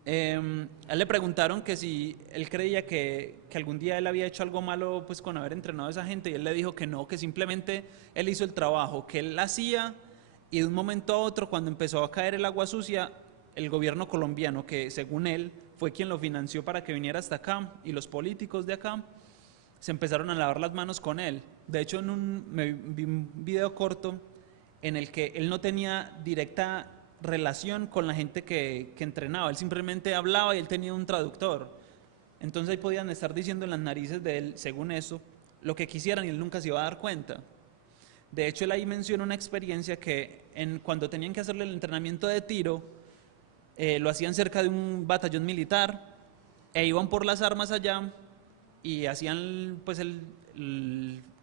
A él le preguntaron que si él creía que algún día él había hecho algo malo pues con haber entrenado a esa gente, y él le dijo que no, que simplemente él hizo el trabajo que él hacía, y de un momento a otro, cuando empezó a caer el agua sucia, el gobierno colombiano, que según él fue quien lo financió para que viniera hasta acá, y los políticos de acá, se empezaron a lavar las manos con él. De hecho, me vi un video corto en el que él no tenía directa relación con la gente que entrenaba, él simplemente hablaba y él tenía un traductor. Entonces ahí podían estar diciendo en las narices de él, según eso, lo que quisieran, y él nunca se iba a dar cuenta. De hecho, él ahí menciona una experiencia que cuando tenían que hacerle el entrenamiento de tiro, lo hacían cerca de un batallón militar, e iban por las armas allá y hacían pues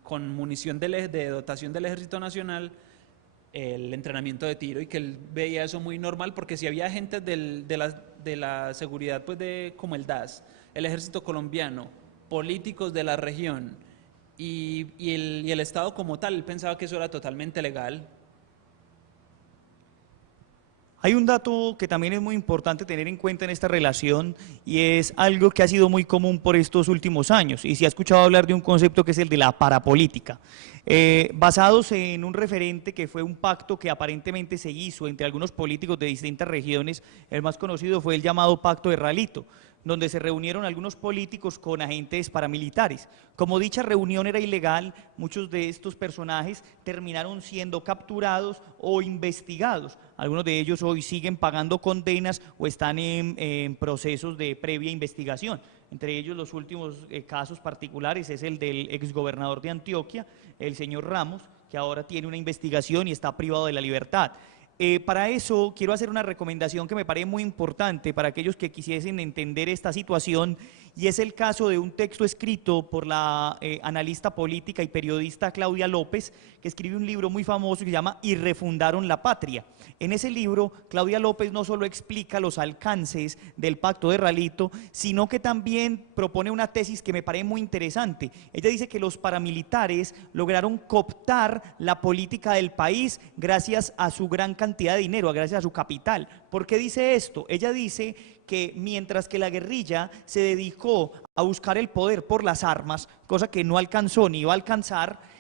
con munición de dotación del Ejército Nacional el entrenamiento de tiro, y que él veía eso muy normal, porque si había gente de la seguridad pues como el DAS, el Ejército Colombiano, políticos de la región y el Estado como tal, él pensaba que eso era totalmente legal. Hay un dato que también es muy importante tener en cuenta en esta relación, y es algo que ha sido muy común por estos últimos años, y se ha escuchado hablar de un concepto que es el de la parapolítica, basados en un referente que fue un pacto que aparentemente se hizo entre algunos políticos de distintas regiones. El más conocido fue el llamado Pacto de Ralito, donde se reunieron algunos políticos con agentes paramilitares. Como dicha reunión era ilegal, muchos de estos personajes terminaron siendo capturados o investigados. Algunos de ellos hoy siguen pagando condenas o están en procesos de previa investigación. Entre ellos, los últimos casos particulares es el del exgobernador de Antioquia, el señor Ramos, que ahora tiene una investigación y está privado de la libertad. Para eso quiero hacer una recomendación que me parece muy importante para aquellos que quisiesen entender esta situación, y es el caso de un texto escrito por la analista política y periodista Claudia López, que escribe un libro muy famoso que se llama Y refundaron la patria. En ese libro, Claudia López no solo explica los alcances del Pacto de Ralito, sino que también propone una tesis que me parece muy interesante. Ella dice que los paramilitares lograron cooptar la política del país gracias a su gran cantidad de dinero, gracias a su capital. ¿Por qué dice esto? Ella dice que mientras que la guerrilla se dedicó a buscar el poder por las armas, cosa que no alcanzó ni iba a alcanzar,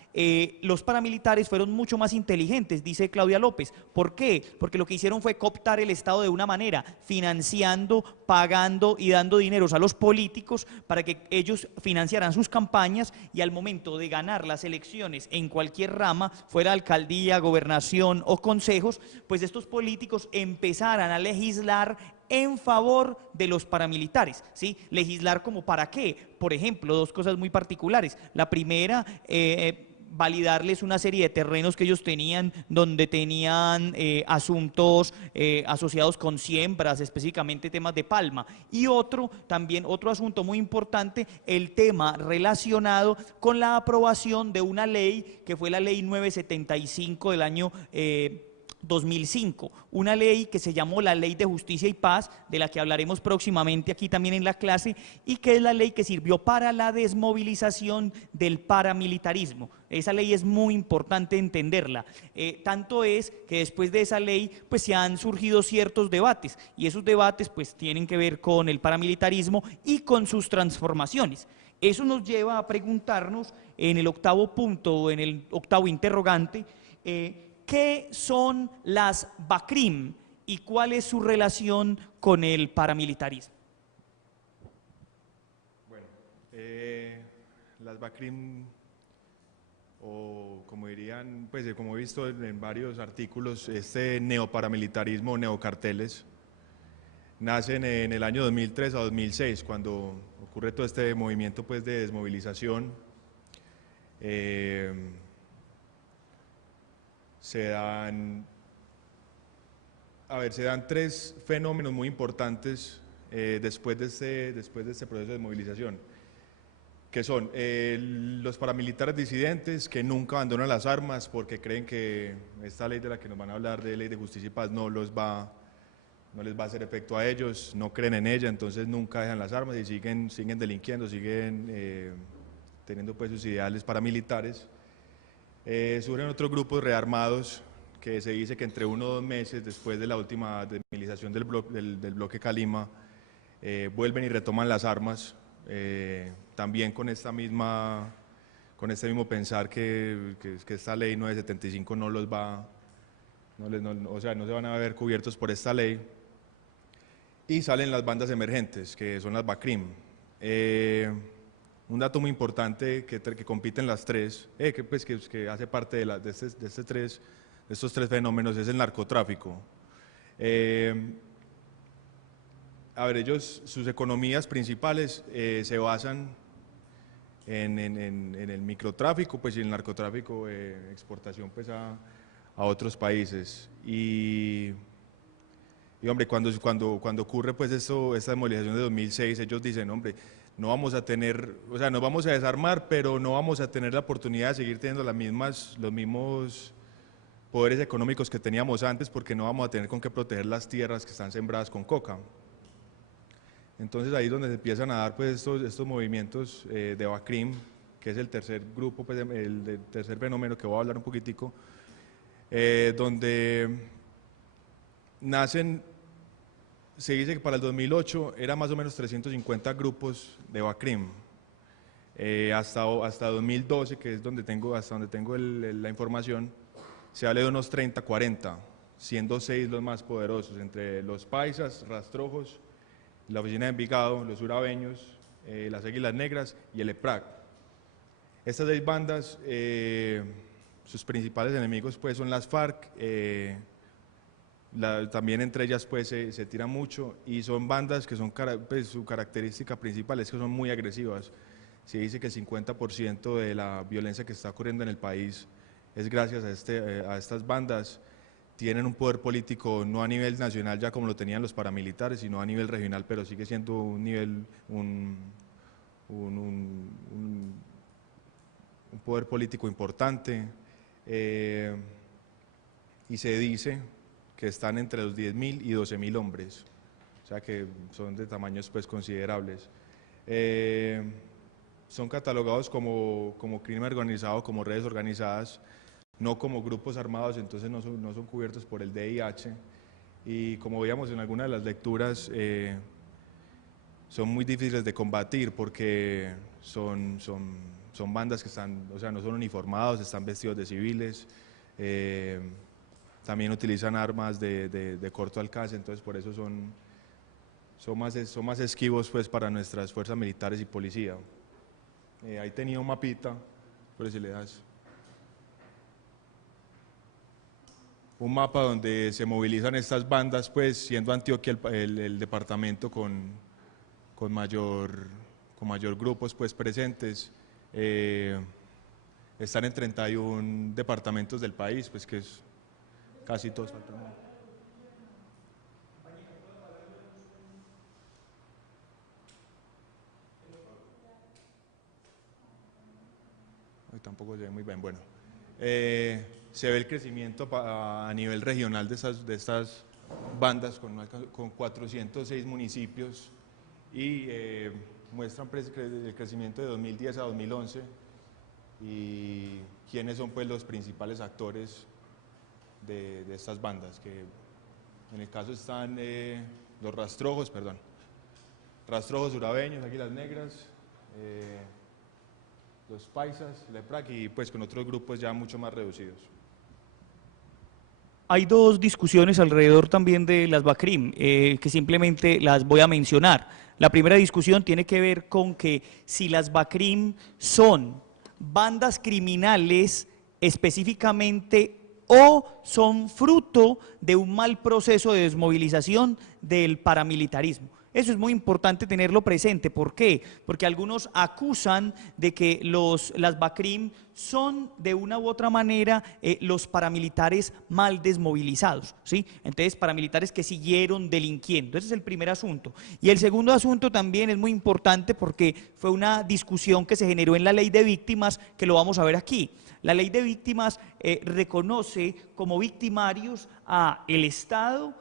los paramilitares fueron mucho más inteligentes, dice Claudia López. ¿Por qué? Porque lo que hicieron fue cooptar el Estado de una manera, financiando, pagando y dando dineros a los políticos para que ellos financiaran sus campañas, y al momento de ganar las elecciones en cualquier rama, fuera alcaldía, gobernación o consejos, pues estos políticos empezaran a legislar en favor de los paramilitares, ¿sí? Legislar como para qué. Por ejemplo, dos cosas muy particulares. La primera, validarles una serie de terrenos que ellos tenían, donde tenían asuntos asociados con siembras, específicamente temas de palma. Y también otro asunto muy importante, el tema relacionado con la aprobación de una ley que fue la ley 975 del año 2005, una ley que se llamó la Ley de Justicia y Paz, de la que hablaremos próximamente aquí también en la clase, y que es la ley que sirvió para la desmovilización del paramilitarismo. Esa ley es muy importante entenderla, tanto es que después de esa ley pues se han surgido ciertos debates, y esos debates pues tienen que ver con el paramilitarismo y con sus transformaciones. Eso nos lleva a preguntarnos en el octavo punto, o en el octavo interrogante, ¿qué son las BACRIM y cuál es su relación con el paramilitarismo? Bueno, las BACRIM, o como dirían, pues como he visto en varios artículos, este neoparamilitarismo o neocarteles, nacen en el año 2003 a 2006, cuando ocurre todo este movimiento pues de desmovilización. Se dan tres fenómenos muy importantes después de este proceso de movilización, que son los paramilitares disidentes que nunca abandonan las armas porque creen que esta ley de la que nos van a hablar, de Ley de Justicia y Paz, no les va a hacer efecto a ellos, no creen en ella, entonces nunca dejan las armas y siguen delinquiendo, siguen teniendo pues sus ideales paramilitares. Surgen otros grupos rearmados que se dice que entre 1 o 2 meses después de la última desmovilización del bloque Calima vuelven y retoman las armas, también con este mismo pensar que esta ley 975 no se van a ver cubiertos por esta ley, y salen las bandas emergentes, que son las BACRIM. Un dato muy importante que compiten las tres, que hace parte de estos tres fenómenos, es el narcotráfico. Sus economías principales se basan en el microtráfico, pues, y el narcotráfico, exportación pues a otros países. Y hombre, cuando ocurre pues esta desmovilización de 2006, ellos dicen, hombre, no vamos a tener, o sea, nos vamos a desarmar, pero no vamos a tener la oportunidad de seguir teniendo los mismos poderes económicos que teníamos antes, porque no vamos a tener con qué proteger las tierras que están sembradas con coca. Entonces ahí es donde se empiezan a dar pues estos movimientos de BACRIM, que es el tercer grupo, pues, el tercer fenómeno que voy a hablar un poquitico, donde nacen. Se dice que para el 2008 eran más o menos 350 grupos de BACRIM. Hasta 2012, que es hasta donde tengo la información, se habla de unos 30, 40, siendo 6 los más poderosos, entre los paisas, rastrojos, la oficina de Envigado, los urabeños, las Águilas Negras y el EPRAC. Estas 6 bandas, sus principales enemigos pues son las FARC, también entre ellas pues se tira mucho, y son bandas que son, pues, su característica principal es que son muy agresivas. Se dice que el 50% de la violencia que está ocurriendo en el país es gracias a estas bandas. tienen un poder político no a nivel nacional ya como lo tenían los paramilitares, sino a nivel regional, pero sigue siendo un nivel, un poder político importante, y se dice que están entre los 10.000 y 12.000 hombres, o sea que son de tamaños pues considerables. Son catalogados como crimen organizado, como redes organizadas, no como grupos armados, entonces no son cubiertos por el DIH, y como veíamos en alguna de las lecturas, son muy difíciles de combatir porque son bandas que están, o sea, no son uniformados, están vestidos de civiles, también utilizan armas de corto alcance, entonces por eso son más esquivos pues para nuestras fuerzas militares y policía. Ahí tenía un mapita, por si le das. Un mapa donde se movilizan estas bandas, pues siendo Antioquia el departamento con mayor grupos pues presentes. Están en 31 departamentos del país, pues que es casi todos. Tampoco se ve muy bien, bueno. Se ve el crecimiento a nivel regional de estas bandas con 406 municipios y muestran el crecimiento de 2010 a 2011 y quiénes son pues los principales actores de estas bandas, que en el caso están los rastrojos urabeños, Águilas Negras, los paisas, Leprac y pues con otros grupos ya mucho más reducidos. Hay dos discusiones alrededor también de las BACRIM, que simplemente las voy a mencionar. La primera discusión tiene que ver con que si las BACRIM son bandas criminales específicamente o son fruto de un mal proceso de desmovilización del paramilitarismo. Eso es muy importante tenerlo presente. ¿Por qué? Porque algunos acusan de que las BACRIM son de una u otra manera los paramilitares mal desmovilizados, ¿sí? Entonces, paramilitares que siguieron delinquiendo. Ese es el primer asunto. Y el segundo asunto también es muy importante porque fue una discusión que se generó en la ley de víctimas, que lo vamos a ver aquí. La ley de víctimas reconoce como victimarios a el Estado,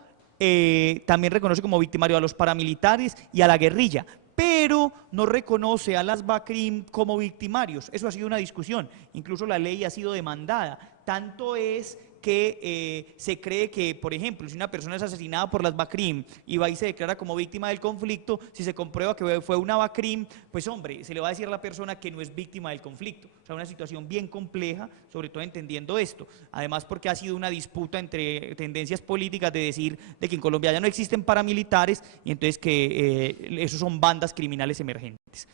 también reconoce como victimario a los paramilitares y a la guerrilla, pero no reconoce a las BACRIM como victimarios. Eso ha sido una discusión, incluso la ley ha sido demandada, tanto es que se cree que, por ejemplo, si una persona es asesinada por las BACRIM y va y se declara como víctima del conflicto, si se comprueba que fue una BACRIM, pues hombre, se le va a decir a la persona que no es víctima del conflicto. O sea, una situación bien compleja, sobre todo entendiendo esto. Además, porque ha sido una disputa entre tendencias políticas de decir de que en Colombia ya no existen paramilitares y entonces que esos son bandas criminales emergentes.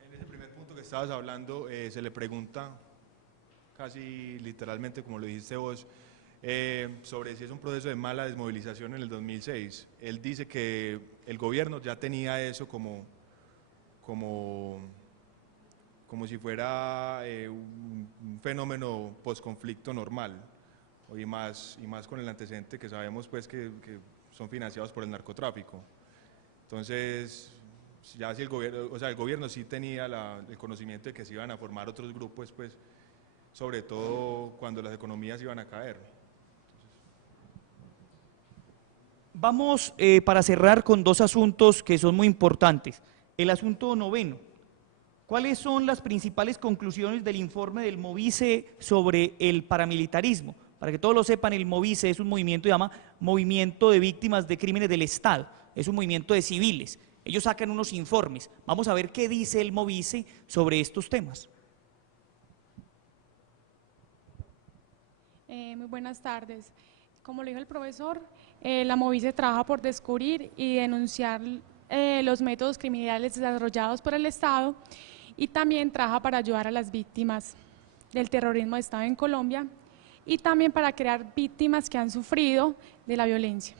En ese primer punto que estabas hablando, se le pregunta casi literalmente, como lo dijiste vos, sobre si es un proceso de mala desmovilización en el 2006. Él dice que el gobierno ya tenía eso como si fuera un fenómeno postconflicto normal, y más con el antecedente que sabemos pues que son financiados por el narcotráfico. Entonces, ya si el gobierno sí tenía el conocimiento de que se iban a formar otros grupos, pues sobre todo cuando las economías iban a caer. Vamos para cerrar con dos asuntos que son muy importantes. El asunto noveno. ¿Cuáles son las principales conclusiones del informe del MOVICE sobre el paramilitarismo? Para que todos lo sepan, el MOVICE es un movimiento que se llama Movimiento de Víctimas de Crímenes del Estado. Es un movimiento de civiles. Ellos sacan unos informes. Vamos a ver qué dice el MOVICE sobre estos temas. Muy buenas tardes. Como lo dijo el profesor, la MOVICE trabaja por descubrir y denunciar los métodos criminales desarrollados por el Estado y también trabaja para ayudar a las víctimas del terrorismo de Estado en Colombia y también para crear víctimas que han sufrido de la violencia.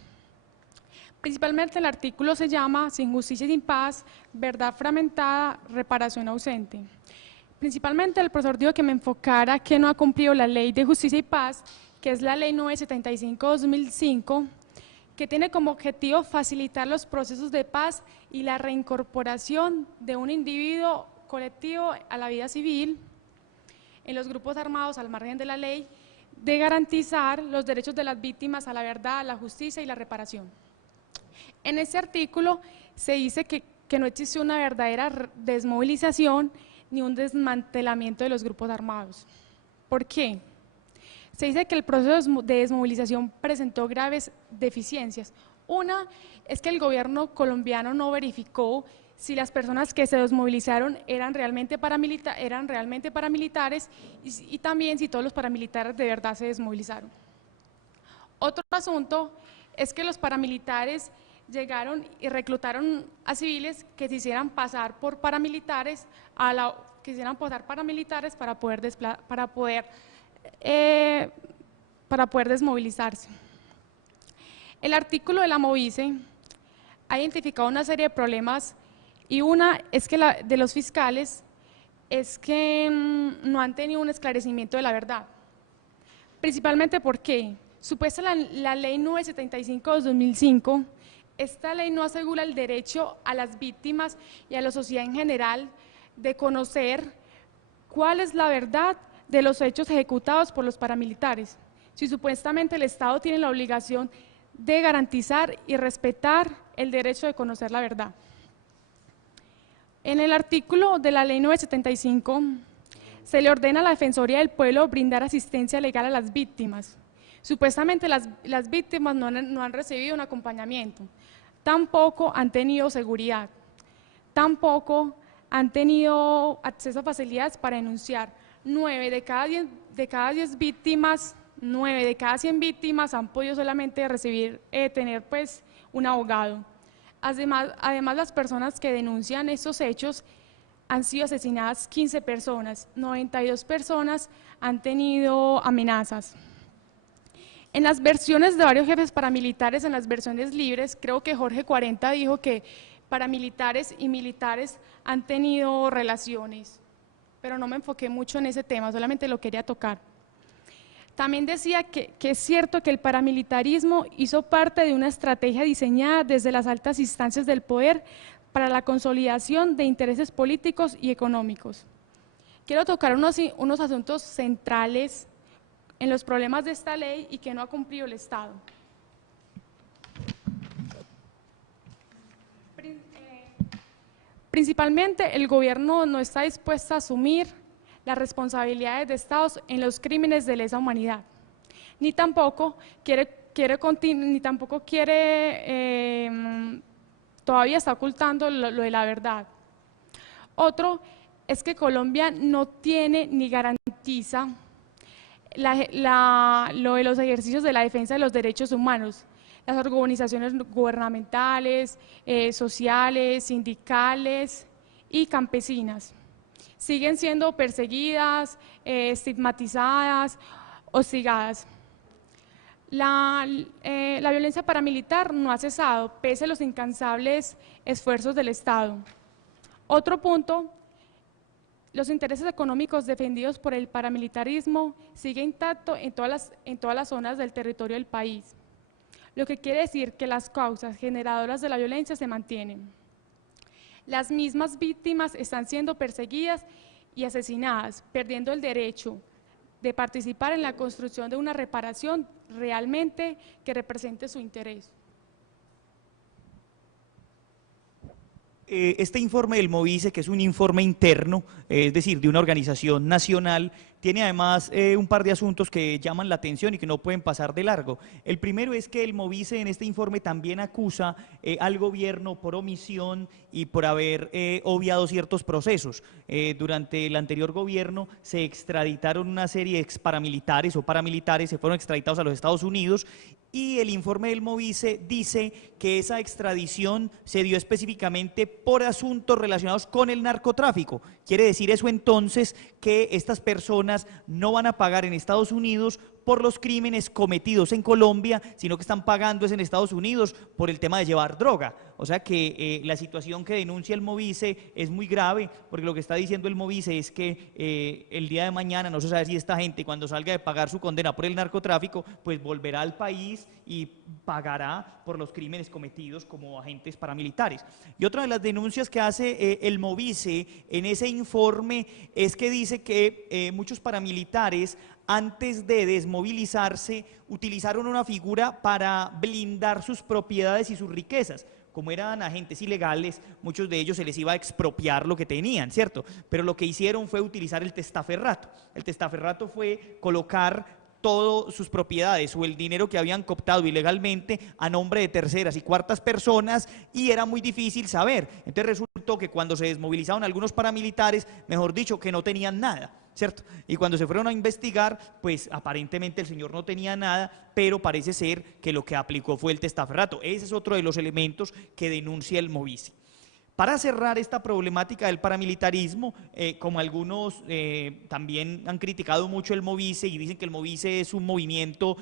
Principalmente el artículo se llama Sin justicia y sin paz, verdad fragmentada, reparación ausente. Principalmente el profesor dijo que me enfocara que no ha cumplido la Ley de Justicia y Paz, que es la Ley 975/2005, que tiene como objetivo facilitar los procesos de paz y la reincorporación de un individuo colectivo a la vida civil en los grupos armados al margen de la ley, de garantizar los derechos de las víctimas a la verdad, la justicia y la reparación. En este artículo se dice que no existe una verdadera desmovilización ni un desmantelamiento de los grupos armados. ¿Por qué? Se dice que el proceso de desmovilización presentó graves deficiencias. Una es que el gobierno colombiano no verificó si las personas que se desmovilizaron eran realmente paramilitares y también si todos los paramilitares de verdad se desmovilizaron. Otro asunto es que los paramilitares llegaron y reclutaron a civiles que se hicieran pasar por paramilitares, para poder desmovilizarse. El artículo de la Movice ha identificado una serie de problemas y una es que de los fiscales es que no han tenido un esclarecimiento de la verdad. Principalmente porque supuestamente la ley 975/2005, esta ley no asegura el derecho a las víctimas y a la sociedad en general de conocer cuál es la verdad de los hechos ejecutados por los paramilitares, si supuestamente el Estado tiene la obligación de garantizar y respetar el derecho de conocer la verdad. En el artículo de la ley 975 se le ordena a la Defensoría del Pueblo brindar asistencia legal a las víctimas. Supuestamente las víctimas no han recibido un acompañamiento, tampoco han tenido seguridad, tampoco han tenido acceso a facilidades para denunciar. 9 de cada 10 víctimas, 9 de cada 100 víctimas han podido solamente tener pues un abogado. Además, las personas que denuncian estos hechos han sido asesinadas 15 personas, 92 personas han tenido amenazas. En las versiones de varios jefes paramilitares, en las versiones libres, creo que Jorge 40 dijo que paramilitares y militares han tenido relaciones, pero no me enfoqué mucho en ese tema, solamente lo quería tocar. También decía que es cierto que el paramilitarismo hizo parte de una estrategia diseñada desde las altas instancias del poder para la consolidación de intereses políticos y económicos. Quiero tocar unos asuntos centrales en los problemas de esta ley y que no ha cumplido el Estado. Principalmente, el gobierno no está dispuesto a asumir las responsabilidades de Estados en los crímenes de lesa humanidad, ni tampoco todavía está ocultando lo de la verdad. Otro es que Colombia no tiene ni garantiza lo de los ejercicios de la defensa de los derechos humanos. Las organizaciones gubernamentales, sociales, sindicales y campesinas siguen siendo perseguidas, estigmatizadas, hostigadas. La violencia paramilitar no ha cesado, pese a los incansables esfuerzos del Estado. Otro punto, los intereses económicos defendidos por el paramilitarismo siguen intactos en todas las zonas del territorio del país, lo que quiere decir que las causas generadoras de la violencia se mantienen. Las mismas víctimas están siendo perseguidas y asesinadas, perdiendo el derecho de participar en la construcción de una reparación realmente que represente su interés. Este informe del Movice, que es un informe interno, es decir, de una organización nacional, tiene además un par de asuntos que llaman la atención y que no pueden pasar de largo. El primero es que el Movice en este informe también acusa al gobierno por omisión y por haber obviado ciertos procesos. Durante el anterior gobierno se extraditaron una serie de exparamilitares o paramilitares, se fueron extraditados a los Estados Unidos, y el informe del Movice dice que esa extradición se dio específicamente por asuntos relacionados con el narcotráfico. Quiere decir eso entonces que estas personas no van a pagar en Estados Unidos por los crímenes cometidos en Colombia, sino que están pagando es en Estados Unidos por el tema de llevar droga. O sea que la situación que denuncia el Movice es muy grave, porque lo que está diciendo el Movice es que el día de mañana no se sabe si esta gente, cuando salga de pagar su condena por el narcotráfico, pues volverá al país y pagará por los crímenes cometidos como agentes paramilitares. Y otra de las denuncias que hace el Movice en ese informe es que dice que muchos paramilitares, antes de desmovilizarse, utilizaron una figura para blindar sus propiedades y sus riquezas. Como eran agentes ilegales, muchos de ellos se les iba a expropiar lo que tenían, ¿cierto? Pero lo que hicieron fue utilizar el testaferrato. El testaferrato fue colocar todas sus propiedades o el dinero que habían cooptado ilegalmente a nombre de terceras y cuartas personas, y era muy difícil saber. Entonces resultó que cuando se desmovilizaron algunos paramilitares, mejor dicho, que no tenían nada, ¿cierto? Y cuando se fueron a investigar, pues aparentemente el señor no tenía nada, pero parece ser que lo que aplicó fue el testaferrato. Ese es otro de los elementos que denuncia el Movice. Para cerrar esta problemática del paramilitarismo, como algunos también han criticado mucho el Movice y dicen que el Movice es un movimiento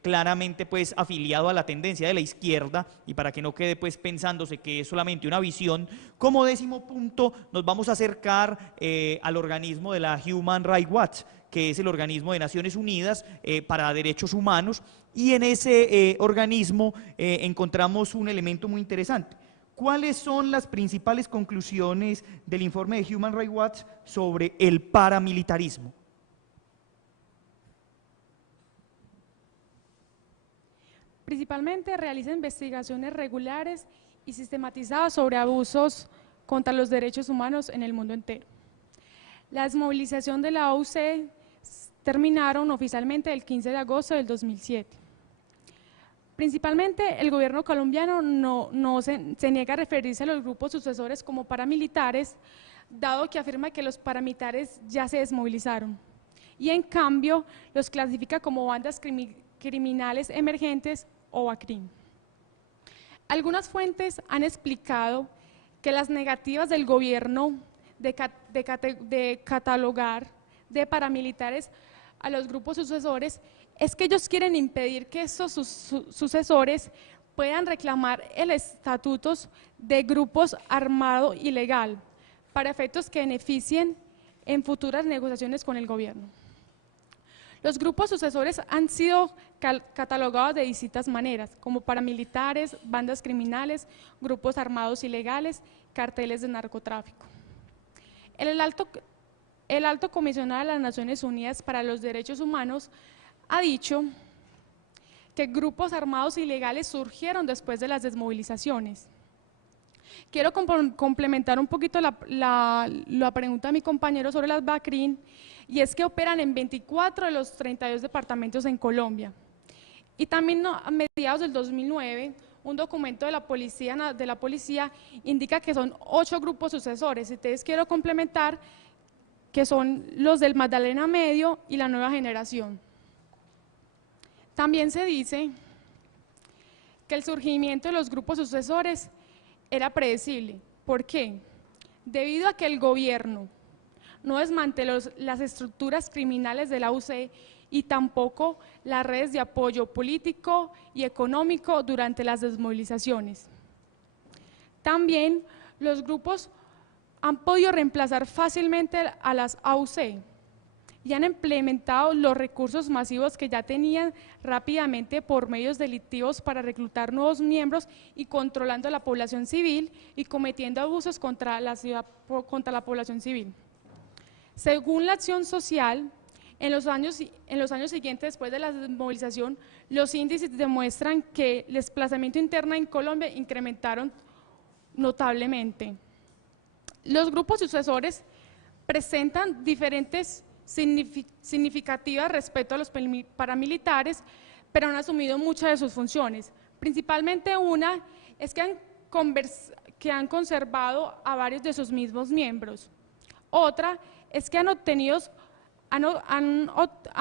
claramente pues afiliado a la tendencia de la izquierda, y para que no quede pues pensándose que es solamente una visión, como 10º punto nos vamos a acercar al organismo de la Human Rights Watch, que es el organismo de Naciones Unidas para Derechos Humanos, y en ese organismo encontramos un elemento muy interesante. ¿Cuáles son las principales conclusiones del informe de Human Rights Watch sobre el paramilitarismo? Principalmente realiza investigaciones regulares y sistematizadas sobre abusos contra los derechos humanos en el mundo entero. La desmovilización de la OUC terminaron oficialmente el 15 de agosto del 2007. Principalmente el gobierno colombiano se niega a referirse a los grupos sucesores como paramilitares, dado que afirma que los paramilitares ya se desmovilizaron, y en cambio los clasifica como bandas criminales emergentes o BACRIM. Algunas fuentes han explicado que las negativas del gobierno de catalogar de paramilitares a los grupos sucesores es que ellos quieren impedir que estos sucesores puedan reclamar el estatutos de grupos armado ilegal para efectos que beneficien en futuras negociaciones con el gobierno. Los grupos sucesores han sido catalogados de distintas maneras, como paramilitares, bandas criminales, grupos armados ilegales, carteles de narcotráfico. El alto comisionado de las Naciones Unidas para los Derechos Humanos ha dicho que grupos armados ilegales surgieron después de las desmovilizaciones. Quiero complementar un poquito la pregunta de mi compañero sobre las BACRIM, y es que operan en 24 de los 32 departamentos en Colombia. Y también a mediados del 2009, un documento de la policía indica que son 8 grupos sucesores. Entonces quiero complementar que son los del Magdalena Medio y la Nueva Generación. También se dice que el surgimiento de los grupos sucesores era predecible. ¿Por qué? Debido a que el gobierno no desmanteló las estructuras criminales de la UC y tampoco las redes de apoyo político y económico durante las desmovilizaciones. También los grupos han podido reemplazar fácilmente a las AUC y han implementado los recursos masivos que ya tenían rápidamente por medios delictivos para reclutar nuevos miembros y controlando la población civil y cometiendo abusos contra la población civil. Según la acción social, en los años siguientes, después de la desmovilización, los índices demuestran que el desplazamiento interno en Colombia incrementaron notablemente. Los grupos sucesores presentan diferentes significativas respecto a los paramilitares, pero han asumido muchas de sus funciones. Principalmente una es que han conservado a varios de sus mismos miembros. Otra es que han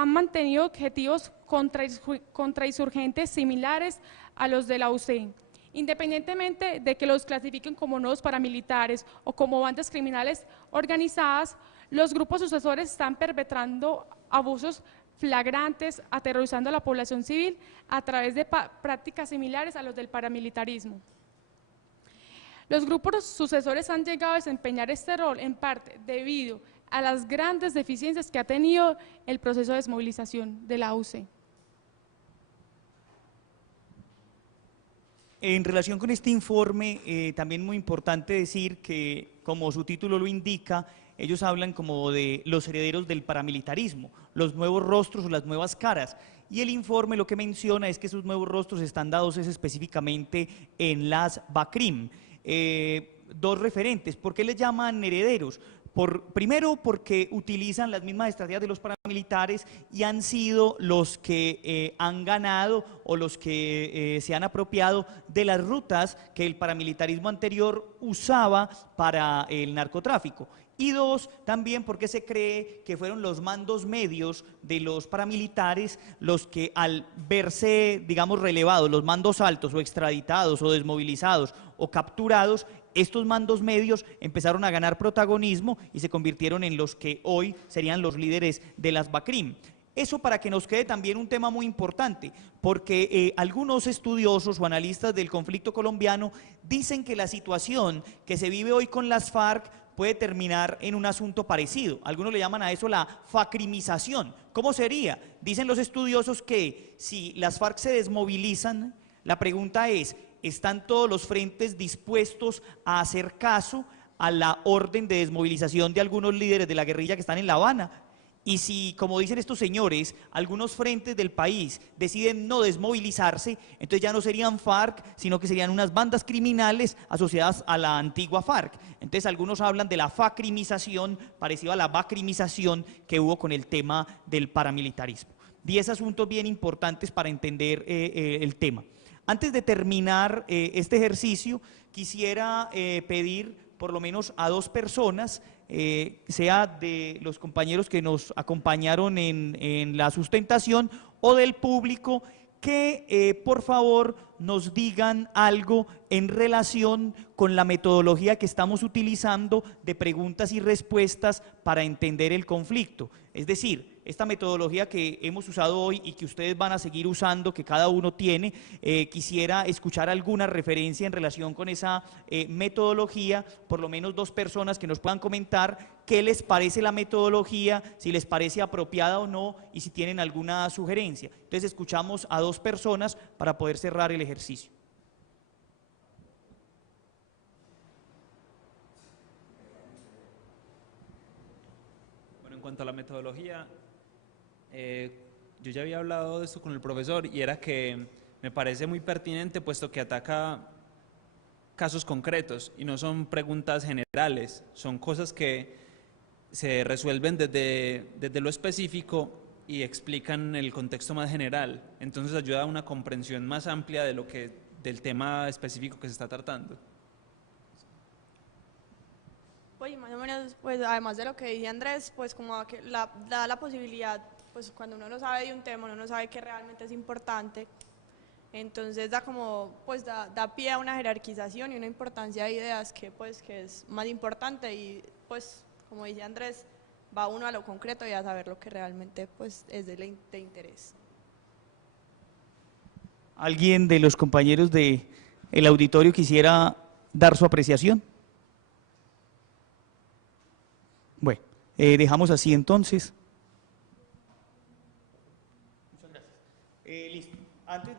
mantenido objetivos contrainsurgentes similares a los de la UC, independientemente de que los clasifiquen como nuevos paramilitares o como bandas criminales organizadas. Los grupos sucesores están perpetrando abusos flagrantes, aterrorizando a la población civil a través de prácticas similares a los del paramilitarismo. Los grupos sucesores han llegado a desempeñar este rol en parte debido a las grandes deficiencias que ha tenido el proceso de desmovilización de la UC. En relación con este informe, también muy importante decir que, como su título lo indica, ellos hablan como de los herederos del paramilitarismo, los nuevos rostros o las nuevas caras. Y el informe lo que menciona es que esos nuevos rostros están dados específicamente en las BACRIM. Dos referentes, ¿por qué les llaman herederos? Primero, porque utilizan las mismas estrategias de los paramilitares y han sido los que han ganado o los que se han apropiado de las rutas que el paramilitarismo anterior usaba para el narcotráfico. Y dos, también porque se cree que fueron los mandos medios de los paramilitares los que, al verse, digamos, relevados, los mandos altos o extraditados o desmovilizados o capturados, estos mandos medios empezaron a ganar protagonismo y se convirtieron en los que hoy serían los líderes de las BACRIM. Eso para que nos quede también un tema muy importante, porque algunos estudiosos o analistas del conflicto colombiano dicen que la situación que se vive hoy con las FARC puede terminar en un asunto parecido. Algunos le llaman a eso la facrimización. ¿Cómo sería? Dicen los estudiosos que si las FARC se desmovilizan, la pregunta es, ¿están todos los frentes dispuestos a hacer caso a la orden de desmovilización de algunos líderes de la guerrilla que están en La Habana? Y si, como dicen estos señores, algunos frentes del país deciden no desmovilizarse, entonces ya no serían FARC, sino que serían unas bandas criminales asociadas a la antigua FARC. Entonces algunos hablan de la facrimización, parecido a la bacrimización que hubo con el tema del paramilitarismo. 10 asuntos bien importantes para entender el tema. Antes de terminar este ejercicio, quisiera pedir por lo menos a 2 personas, sea de los compañeros que nos acompañaron en la sustentación o del público, que por favor nos digan algo en relación con la metodología que estamos utilizando de preguntas y respuestas para entender el conflicto. Es decir, esta metodología que hemos usado hoy y que ustedes van a seguir usando, que cada uno tiene, quisiera escuchar alguna referencia en relación con esa metodología, por lo menos 2 personas que nos puedan comentar qué les parece la metodología, si les parece apropiada o no y si tienen alguna sugerencia. Entonces escuchamos a 2 personas para poder cerrar el ejercicio. Bueno, en cuanto a la metodología, yo ya había hablado de esto con el profesor y era que me parece muy pertinente puesto que ataca casos concretos y no son preguntas generales, son cosas que se resuelven desde lo específico y explican el contexto más general, entonces ayuda a una comprensión más amplia de del tema específico que se está tratando. Pues más o menos, pues además de lo que dice Andrés, pues como que da la posibilidad, pues cuando uno no sabe de un tema, uno no sabe que realmente es importante, entonces da como, pues da pie a una jerarquización y una importancia de ideas que pues que es más importante y pues como dice Andrés, va uno a lo concreto y a saber lo que realmente pues es de interés. ¿Alguien de los compañeros del auditorio quisiera dar su apreciación? Bueno, dejamos así entonces. Muchas gracias. Listo. Antes